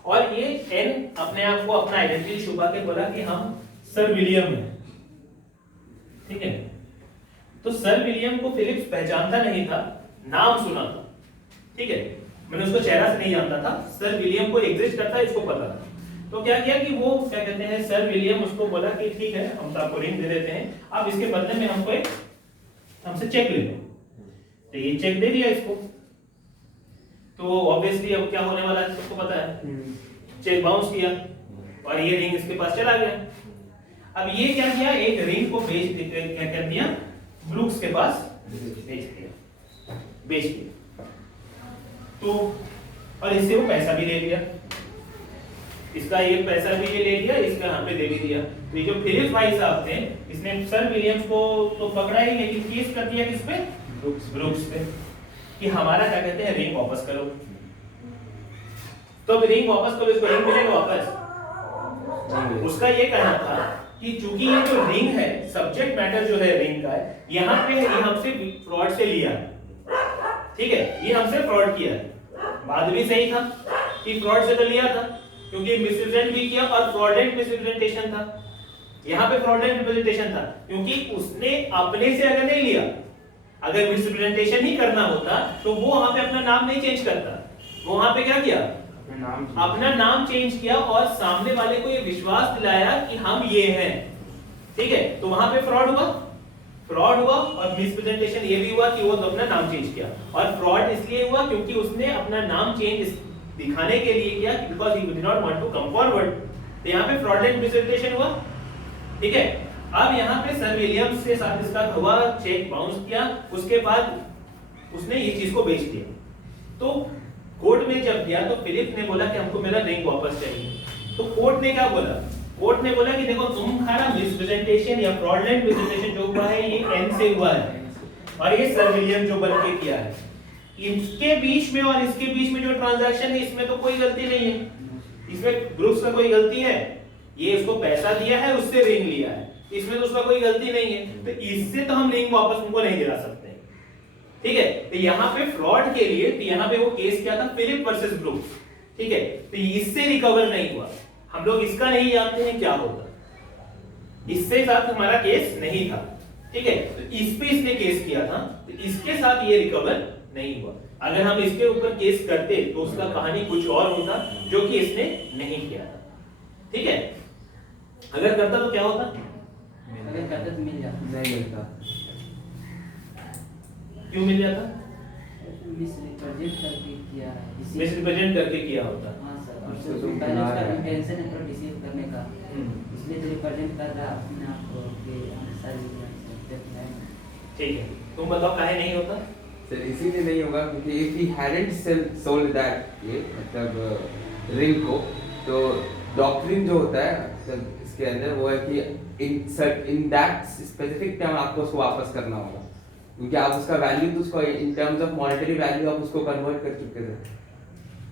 और ये एन अपने आप को अपना आइडेंटिटी छुपा के बोला कि हम सर विलियम हैं, ठीक है। तो सर विलियम को फिलिप्स पहचानता नहीं था, नाम सुना था, ठीक है, मैंने उसको चेहरा से नहीं जानता था, सर विलियम को एग्जिस्ट करता है इसको पता था। तो क्या किया कि वो क्या कहते हैं, सर विलियम उसको बोला कि ठीक है हम तो आपको रिंग दे देते हैं, आप इसके बदले में हमको एक हमसे चेक ले लो। तो ये चेक दे दिया इसको, तो ऑब्वियसली अब क्या होने वाला है सबको पता है, चेक बाउंस किया और ये रिंग इसके पास चला गया। अब ये क्या किया, एक रिंग को क्या कर दिया, ब्रूक्स के पास बेच दिया। तो और इससे वो पैसा भी ले लिया, इसका ये पैसा भी ये ले लिया, इसका यहाँ पे दे भी दिया। तो ये जो फिलिप्स भाई साहब थे, इसने सर विलियम्स को तो पकड़ा ही, लेकिन केस कर दिया किस पे, ब्रूक्स पे, कि हमारा क्या कहते हैं रिंग वापस करो। तो अब रिंग वापस करो, इसको रिंग मिलेगा वापस। उसका ये कहना था कि चूंकि ये जो रिंग है, सब्जेक्ट मैटर जो है रिंग का है, यहाँ पे ये हमसे फ्रॉड से लिया, ठीक है, ये हमसे फ्रॉड किया। बात भी सही था कि फ्रॉड से तो लिया था, क्योंकि मिसरिप्रेजेंट भी किया और फ्रॉडेंट मिसरिप्रेजेंटेशन था। यहाँ पे फ्रॉडेंट रिप्रेजेंटेशन था क्योंकि उसने अपने से अगर नहीं लिया, अगर मिसरिप्रेजेंटेशन ही करना होता तो वो वहां पे अपना नाम नहीं चेंज करता, वो वहां पे क्या किया, अपना नाम चेंज किया और सामने वाले को ये विश्वास दिलाया कि हम ये हैं, ठीक है। तो वहां पे फ्रॉड हुआ और मिसप्रेजेंटेशन ये भी हुआ कि वो अपना नाम चेंज किया। और फ्रॉड इसलिए हुआ क्योंकि उसने अपना नाम चेंज दिखाने के लिए किया, because he did not want to come forward. तो यहाँ पे फ्रॉडलेंट मिसप्रेजेंटेशन हुआ, ठीक है। अब यहाँ पे सर विलियम्स के साथ इसका हुआ, चेक बाउंस किया, उसके बाद उसने ये चीज को बेच दिया। तो कोर्ट में जब गया तो फिलिप ने बोला कि हमको मेरा रिंग वापस चाहिए। तो कोर्ट ने क्या बोला, कोर्ट ने बोला कि देखो तुम्हारा मिसप्रेजेंटेशन या फ्रॉडलेंट मिसप्रेजेंटेशन जो हुआ है ये एन से हुआ है और ये सर विलियम जो बन के किया है, इसके बीच में और इसके बीच में जो ट्रांजैक्शन है इसमें तो कोई गलती नहीं है, इसमें ब्रूक्स का कोई गलती है, ये इसको पैसा दिया है उससे रिंग लिया है, इसमें तो उसका कोई गलती नहीं है। तो इससे तो हम रिंग वापस उनको नहीं दिला सकते, ठीक है। तो यहाँ पे फ्रॉड के लिए तो यहाँ पे वो केस क्या था, फिलिप वर्सेस ब्रूक्स, ठीक है। तो इससे रिकवर नहीं हुआ, हम लोग इसका नहीं जानते हैं क्या होता, इससे साथ हमारा केस नहीं था, ठीक है। तो इस पे इसने केस किया था, तो इसके साथ ये रिकवर नहीं हुआ। अगर हम इसके ऊपर केस करते तो उसका कहानी कुछ और होता, जो कि इसने नहीं किया था, ठीक है। अगर करता तो क्या होता, अगर करते तो मिल जाता, नहीं मिलता। क्यों मिल जाता, मिसरिप्रेजेंट करके किया है, मिसरिप्रेजेंट करके किया होता। हाँ सर, और तो उसका तुम बना रहे हो। इंटेंशन है तो डिसीव करने का, इसलिए जो रिप्रेजेंट कर रहा है अपने आप को कि सर विलियम, ठीक है, तुम बताओ काहे नहीं होता। सर इसीलिए नहीं होगा क्योंकि if he hadn't sold that ये मतलब रिंग को, तो डॉक्ट्रिन जो होता है मतलब इसके अंदर वो है कि in that specific टाइम आपको उसको वापस करना होगा, क्योंकि आप उसका वैल्यू तो उसको in terms of monetary value आप उसको कन्वर्ट कर चुके थे।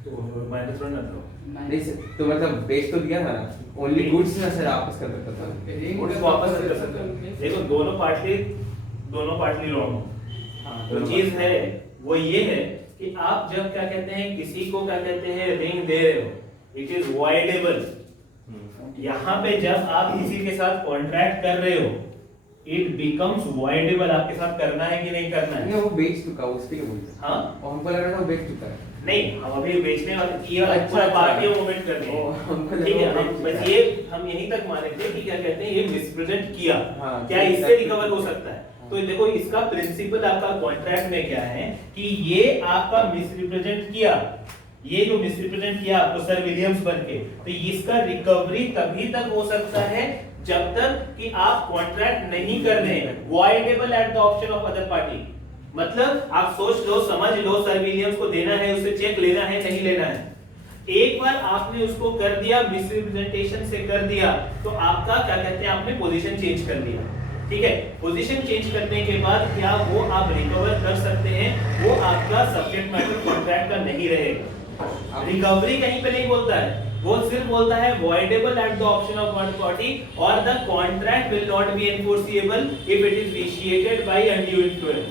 तो माइनस वन ना लो, नहीं सर, तो मतलब बेच तो दिया था ना, ओनली गुड्स ना सर वापस कर सकता था, गुड्स वापस कर सकते हो। देखो दोनों पार्टली रॉन्ग। तो चीज है वो ये है कि आप जब क्या कहते हैं किसी को क्या कहते हैं रिंग दे रहे हो, इट इज वॉइडेबल। यहाँ पे जब आप किसी के साथ कॉन्ट्रैक्ट कर रहे हो, इट बिकम्स वॉइडेबल, आपके साथ करना है कि नहीं करना है। नहीं वो बेच चुका, उसके लिए बोलते हैं। हाँ, और हमको लग रहा था वो बेच चुका है। नहीं हम अभी बेचने वाले ये अच्छा, पूरा अच्छा। पार्टी मूवमेंट कर रहे ओ, हमको लगा हैं, ठीक है। वो हम बेच बस चुका ये हम यहीं तक माने थे कि क्या कहते हैं ये मिसप्रेजेंट किया, हाँ, क्या ठीक इससे है। रिकवर हो सकता है। तो देखो इसका प्रिंसिपल आपका कॉन्ट्रैक्ट में क्या है कि ये आपका मिसरिप्रेजेंट किया, ये जो मिसरिप्रेजेंट किया आपको सर विलियम्स बनके, तो इसका रिकवरी तभी तक हो सकता है जब तक कि आप कॉन्ट्रैक्ट नहीं कर रहे हैं, voidable at the option of other party. मतलब आप सोच लो, समझ लो, सर विलियम्स को देना है, उससे चेक लेना है, नहीं लेना है। एक बार आपने उसको कर दिया, मिसरिप्रेजेंटेशन से कर दिया, तो आपका क्या कहते हैं आपने पोजीशन चेंज कर लिया, ठीक है। पोजीशन चेंज करने के बाद क्या वो आप रिकवर कर सकते हैं, वो आपका सब्जेक्ट मैटर कॉन्ट्रैक्ट का नहीं रहेगा। रिकवरी कहीं पे नहीं बोलता है, वो सिर्फ बोलता है voidable at the option of one party or the contract will not be enforceable if it is vitiated by undue influence।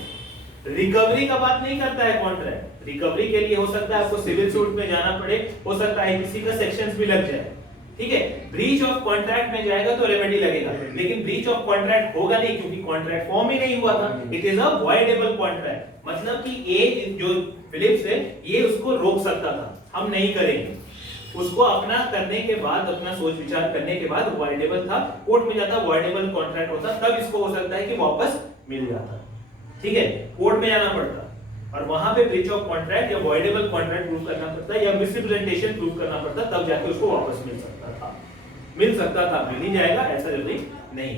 Recovery का बात नहीं करता है कॉन्ट्रैक्ट। रिकवरी के लिए हो सकता है आपको सिविल सूट में जाना पड़े, हो सकता है किसी का सेक्शंस भी लग जाए, ठीक है। ब्रीच ऑफ कॉन्ट्रैक्ट में जाएगा तो रेमेडी लगेगा, लेकिन ब्रीच ऑफ कॉन्ट्रैक्ट होगा नहीं क्योंकि कॉन्ट्रैक्ट फॉर्म ही नहीं हुआ था। It is a voidable contract, मतलब कि ये जो फिलिप्स है ये उसको रोक सकता था, हम नहीं करेंगे। उसको अपना करने के बाद, अपना सोच विचार करने के बाद वॉइडेबल था, कोर्ट में जाता वॉइडेबल कॉन्ट्रैक्ट होता, तब इसको हो सकता है कि वापस मिल जाता, ठीक है। कोर्ट में जाना पड़ता और वहां पे ब्रीच ऑफ कॉन्ट्रैक्ट या वॉइडेबल कॉन्ट्रैक्ट प्रूव करना पड़ता या मिसरिप्रेजेंटेशन प्रूव करना पड़ता, तब जाके उसको वापस मिल सकता था। मिल ही जाएगा, ऐसा जरूरी नहीं,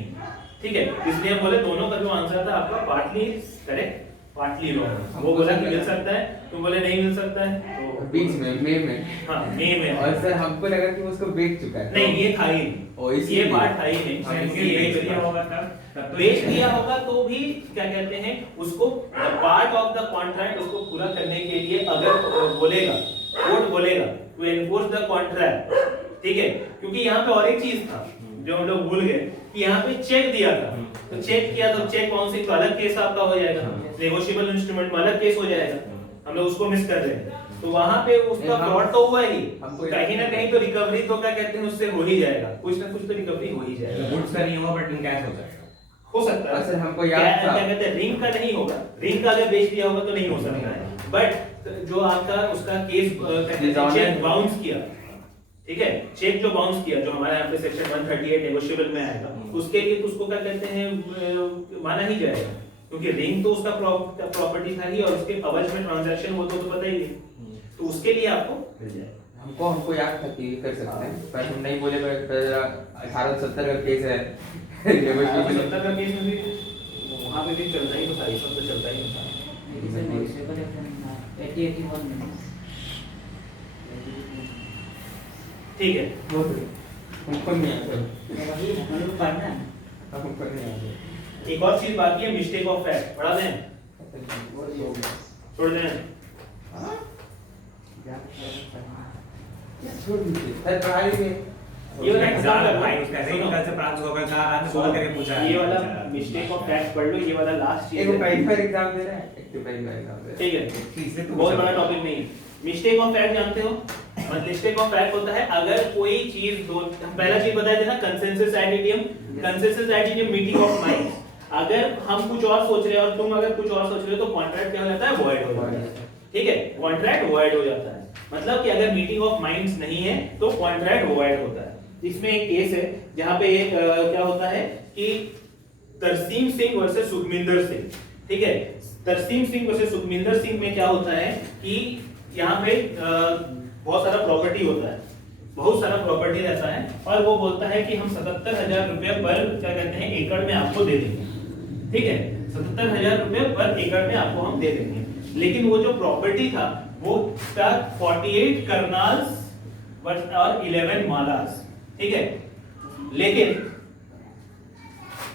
ठीक है। इसलिए हम बोले दोनों का जो आंसर था आपका पार्टली करेक्ट, पार्टली रॉन्ग। वो बोला कि मिल सकता है, तुम बोले नहीं मिल सकता है, तो बीच में मे में, हाँ मे में। और सर हमको लगा कि वो उसको बेच चुका है। नहीं, ये था ही ओ, नहीं, इसीलिए। ये पार्ट था ही हाँ, नहीं। क्योंकि बेच दिया होगा तब तो बेच दिया होगा तो भी क्या कहते हैं उसको पार्ट ऑफ द कॉन्ट्रैक्ट उसको पूरा करने के लिए अगर बोलेगा, कोर्ट बोलेगा टू एनफोर्स द कॉन्ट्रैक्ट, ठीक है। क्योंकि यहाँ पे और एक चीज था जो हम लोग भूल गए कि यहाँ पे चेक दिया था, तो चेक किया तो चेक बाउंसिंग तो अलग केस आपका हो जाएगा, नेगोशिएबल इंस्ट्रूमेंट में अलग केस हो जाएगा, हम लोग उसको मिस कर रहे हैं। तो वहां पे उसका फ्रॉड तो हुआ ही, कहीं ना कहीं तो रिकवरी तो क्या कहते हैं उससे हो ही जाएगा, कुछ ना कुछ तो रिकवरी हो ही जाएगा। गुड्स का नहीं होगा बट इन कैश हो जाएगा, हो सकता है। सर हमको याद था, क्या कहते हैं रिंग का नहीं होगा, रिंग का अगर बेच दिया होगा तो नहीं हो सकता है, बट जो आपका उसका केस चेक बाउंस किया, ठीक है, चेक जो बाउंस किया जो हमारे यहाँ पे सेक्शन 138 नेगोशिएबल में आएगा, उसके लिए तो उसको क्या कहते हैं माना ही जाएगा, क्योंकि रिंग तो उसका प्रॉपर्टी था ही और उसके अवज में ट्रांजैक्शन हो तो पता ही है, तो उसके लिए आपको मिल जाएगा। हमको याद था कि कर सकते हैं, पर हम नहीं बोले। 1870 का केस है, सत्तर का केस में भी वहाँ पे भी चलता ही तो सारी सब तो चलता ही था। ठीक है, हमको नहीं आता, हमको नहीं आता। एक और चीज बाकी है, मिस्टेक ऑफ फैक्ट पढ़ा दें, छोड़ दें। छोड़ दीजिए सर, पढ़ाई में ये वाला एग्जाम एग्जाम भाई उसका सही कल से प्रांत होगा का रात में कॉल करके पूछा ये वाला मिस्टेक ऑफ फैक्ट पढ़ लो, ये वाला लास्ट चीज एक है, पहली बार एग्जाम दे रहा है, एक तो पहली बार एग्जाम दे रहा है। ठीक है, तीसरे तो बहुत बड़ा टॉपिक नहीं है। मिस्टेक ऑफ फैक्ट जानते हो, मतलब मिस्टेक ऑफ फैक्ट होता है अगर कोई चीज दो, हम पहला चीज बताए थे ना consensus ad idem, consensus ad idem meeting of minds. अगर हम कुछ और सोच रहे हैं और तुम अगर कुछ और सोच रहे हो तो कॉन्ट्रैक्ट क्या हो जाता है, वॉइड हो जाता है, ठीक है, कॉन्ट्रैक्ट वॉइड हो जाता है। मतलब कि अगर मीटिंग ऑफ माइंड्स नहीं है तो कॉन्ट्रैक्ट वॉइड होता है। इसमें एक केस है जहां पे क्या होता है कि तरसीम सिंह वर्सेस सुखमिंदर सिंह, ठीक है। तरसीम सिंह वर्सेस सुखमिंदर सिंह में क्या होता है कि यहाँ पे बहुत सारा प्रॉपर्टी होता है, बहुत सारा प्रॉपर्टी रहता है और वो बोलता है कि हम 77,000 रुपए पर क्या कहते हैं एकड़ में आपको दे देंगे, ठीक है, 77,000 रुपए पर एकड़ में आपको हम दे देंगे। लेकिन वो जो प्रॉपर्टी था वो था 48 करनाल्स और 11 मालास, ठीक है। लेकिन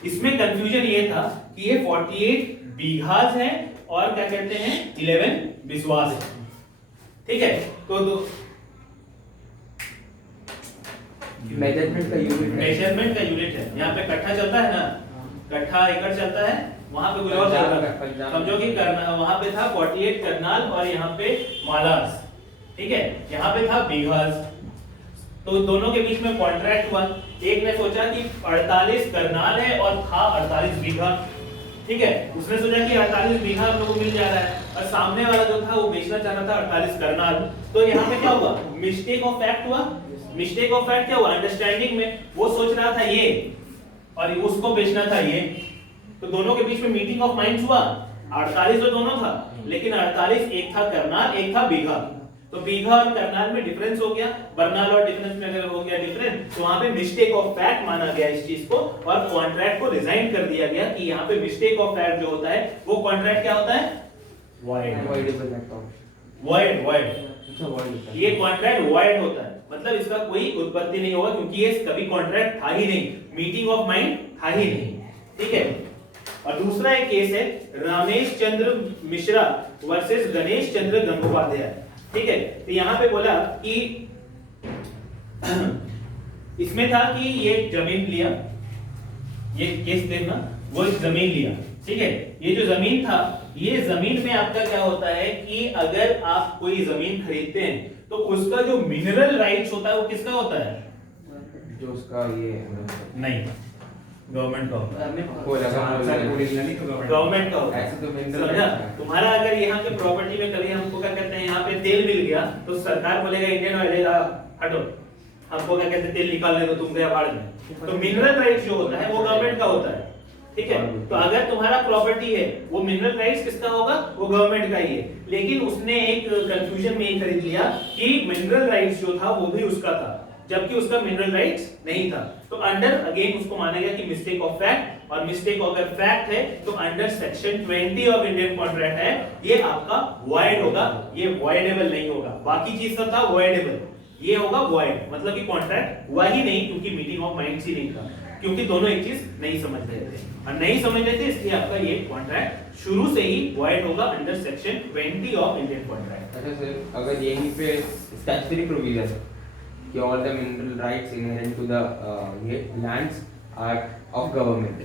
इसमें कंफ्यूजन ये था कि ये 48 बीघास है और क्या कहते हैं 11 विश्वास है, ठीक है। तो मेजरमेंट का यूनिट है, यहाँ पे कट्ठा चलता है ना, कट्ठा एकड़ चलता है, वहां पे कुछ और चल रहा था, समझो कि वहां पे था 48 करनाल और यहाँ पे मालास, ठीक है, यहाँ पे था बीघास। तो दोनों के बीच में कॉन्ट्रैक्ट हुआ, एक ने सोचा कि 48 करनाल है और था 48 बीघा, ठीक है, उसने सोचा कि 48 बीघा हम लोग को मिल जा रहा है और सामने वाला जो था वो बेचना चाह रहा था 48 करनाल। तो यहाँ पे क्या हुआ, मिस्टेक ऑफ फैक्ट हुआ। मिस्टेक ऑफ फैक्ट क्या हुआ, अंडरस्टैंडिंग में वो सोच रहा था ये और उसको बेचना था ये, तो दोनों के बीच में मीटिंग ऑफ माइंड्स हुआ। 48 तो दोनों था, लेकिन 48 एक था करनाल एक था बीघा, तो बीघा और करनाल में डिफरेंस हो गया, बरनाल और डिफरेंस में अगर हो गया डिफरेंस, तो वहां पे मिस्टेक ऑफ फैक्ट माना गया इस चीज को और कॉन्ट्रैक्ट को रिजाइन कर दिया गया कि यहाँ पे मिस्टेक ऑफ फैक्ट जो होता है वो कॉन्ट्रैक्ट क्या होता है, वॉइड। ये कॉन्ट्रैक्ट वॉइड होता है, मतलब इसका कोई उत्पत्ति नहीं होगा क्योंकि ये कभी कॉन्ट्रैक्ट था ही नहीं, मीटिंग ऑफ माइंड था ही नहीं, ठीक है। और दूसरा एक केस है रामेश चंद्र मिश्रा वर्सेस गणेश चंद्र गंगोपाध्याय, ठीक है, तो यहाँ पे बोला कि इसमें था कि ये जमीन लिया, ये केस देखना, वो जमीन लिया, ठीक है, ये जो जमीन था, ये जमीन में आपका क्या होता है कि अगर आप कोई जमीन खरीदते हैं तो उसका जो मिनरल राइट्स होता है वो किसका होता है? जो उसका ये नहीं, गवर्नमेंट का होता है। को लगा ओरिजिनली तो गवर्नमेंट का होता है। ऐसे तो मिनरल समझा? तुम्हारा अगर यहाँ के प्रॉपर्टी में कभी हमको क्या कहते हैं, यहाँ पे तेल मिल गया तो सरकार बोलेगा इंडियन ऑयल हटो, हमको क्या कहते हैं तेल निकालने दो, तुम गया भाड़ में। तो मिनरल राइट्स जो होता है वो गवर्नमेंट का होता है, ठीक है। तो अगर तुम्हारा प्रॉपर्टी है वो मिनरल राइट्स किसका होगा? वो गवर्नमेंट का ही है। लेकिन उसने एक कंफ्यूजन में ये खरीद लिया कि मिनरल राइट्स जो था वो भी उसका था, जबकि उसका मिनरल राइट्स नहीं था। तो अंडर अगेन उसको माना गया कि मिस्टेक ऑफ फैक्ट, और मिस्टेक अगर फैक्ट है तो under section 20 of Indian contract है, ये आपका वॉइड होगा, ये वॉइडेबल नहीं होगा। बाकी चीज सब था वॉइडेबल, ये होगा वॉइड, मतलब कि कॉन्ट्रैक्ट हुआ ही नहीं, क्योंकि मीटिंग ऑफ माइंड्स ही नहीं था, क्योंकि दोनों एक चीज नहीं समझ रहे थे, और नहीं समझ रहे थे इसलिए आपका ये कॉन्ट्रैक्ट शुरू से ही वॉइड होगा under section 20 of Indian contract. अच्छा सर, अगर यहीं पे स्टैट्यूटरी प्रोविजन कि all the mineral rights inherent to the ये लैंड्स आर ऑफ गवर्नमेंट,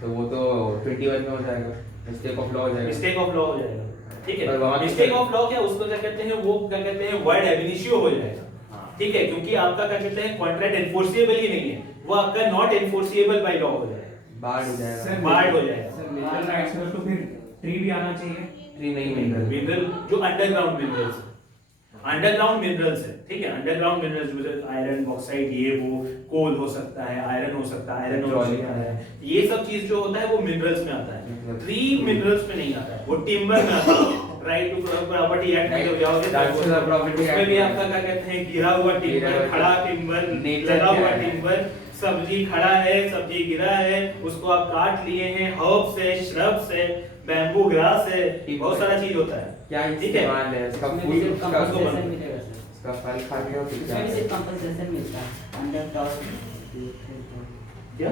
तो वो तो 21 में हो जाएगा, मिस्टेक ऑफ लॉ हो जाएगा। मिस्टेक ऑफ लॉ हो जाएगा, ठीक पर वहाँ है। पे मिस्टेक ऑफ लॉ क्या उसको क्या कहते हैं, वो क्या कहते हैं वॉइड एब इनिशियो हो जाएगा, ठीक है, क्योंकि आपका क्या कहते हैं कॉन्ट्रैक्ट एनफोर्सिएबल ही नहीं है, वो आपका नॉट एनफोर्सिएबल बाय लॉ हो जाएगा, बाढ़ हो जाएगा। सर, बाढ़ हो जाएगा। सर मिनरल राइट्स में तो फिर ट्री भी आना चाहिए। ट्री नहीं मिनरल, मिनरल जो अंडरग्राउंड मिनरल्स, अंडरग्राउंड मिनरल्स है, ठीक है, अंडरग्राउंड मिनरल्स जैसे आयरन, बॉक्साइट, ये वो, कोल हो सकता है, आयरन हो सकता है, आयरन हो सकता है, ये सब चीज जो होता है वो मिनरल्स में आता है, ट्री मिनरल्स में नहीं आता है, वो टिम्बर में आता है। राइट टू प्रॉपर्टी एक्ट में जब जाओगे तो प्रॉपर्टी उसमें भी आपका क्या कहते हैं गिरा हुआ टिम्बर, खड़ा टिम्बर, लगा हुआ टिम्बर, सब्जी खड़ा है, सब्जी गिरा है, उसको आप काट लिए हैं, हर्ब्स है, श्रब्स है, बैम्बू ग्रास है, बहुत सारा चीज होता है, क्या ठीक है। इस्तेमाल है इसका? उसमें फूल भी सिर्फ उसका कंपनसेशन मिलेगा सर, इसका फल खा के और उसमें भी सिर्फ कंपनसेशन मिलता है अंडर टॉप। क्या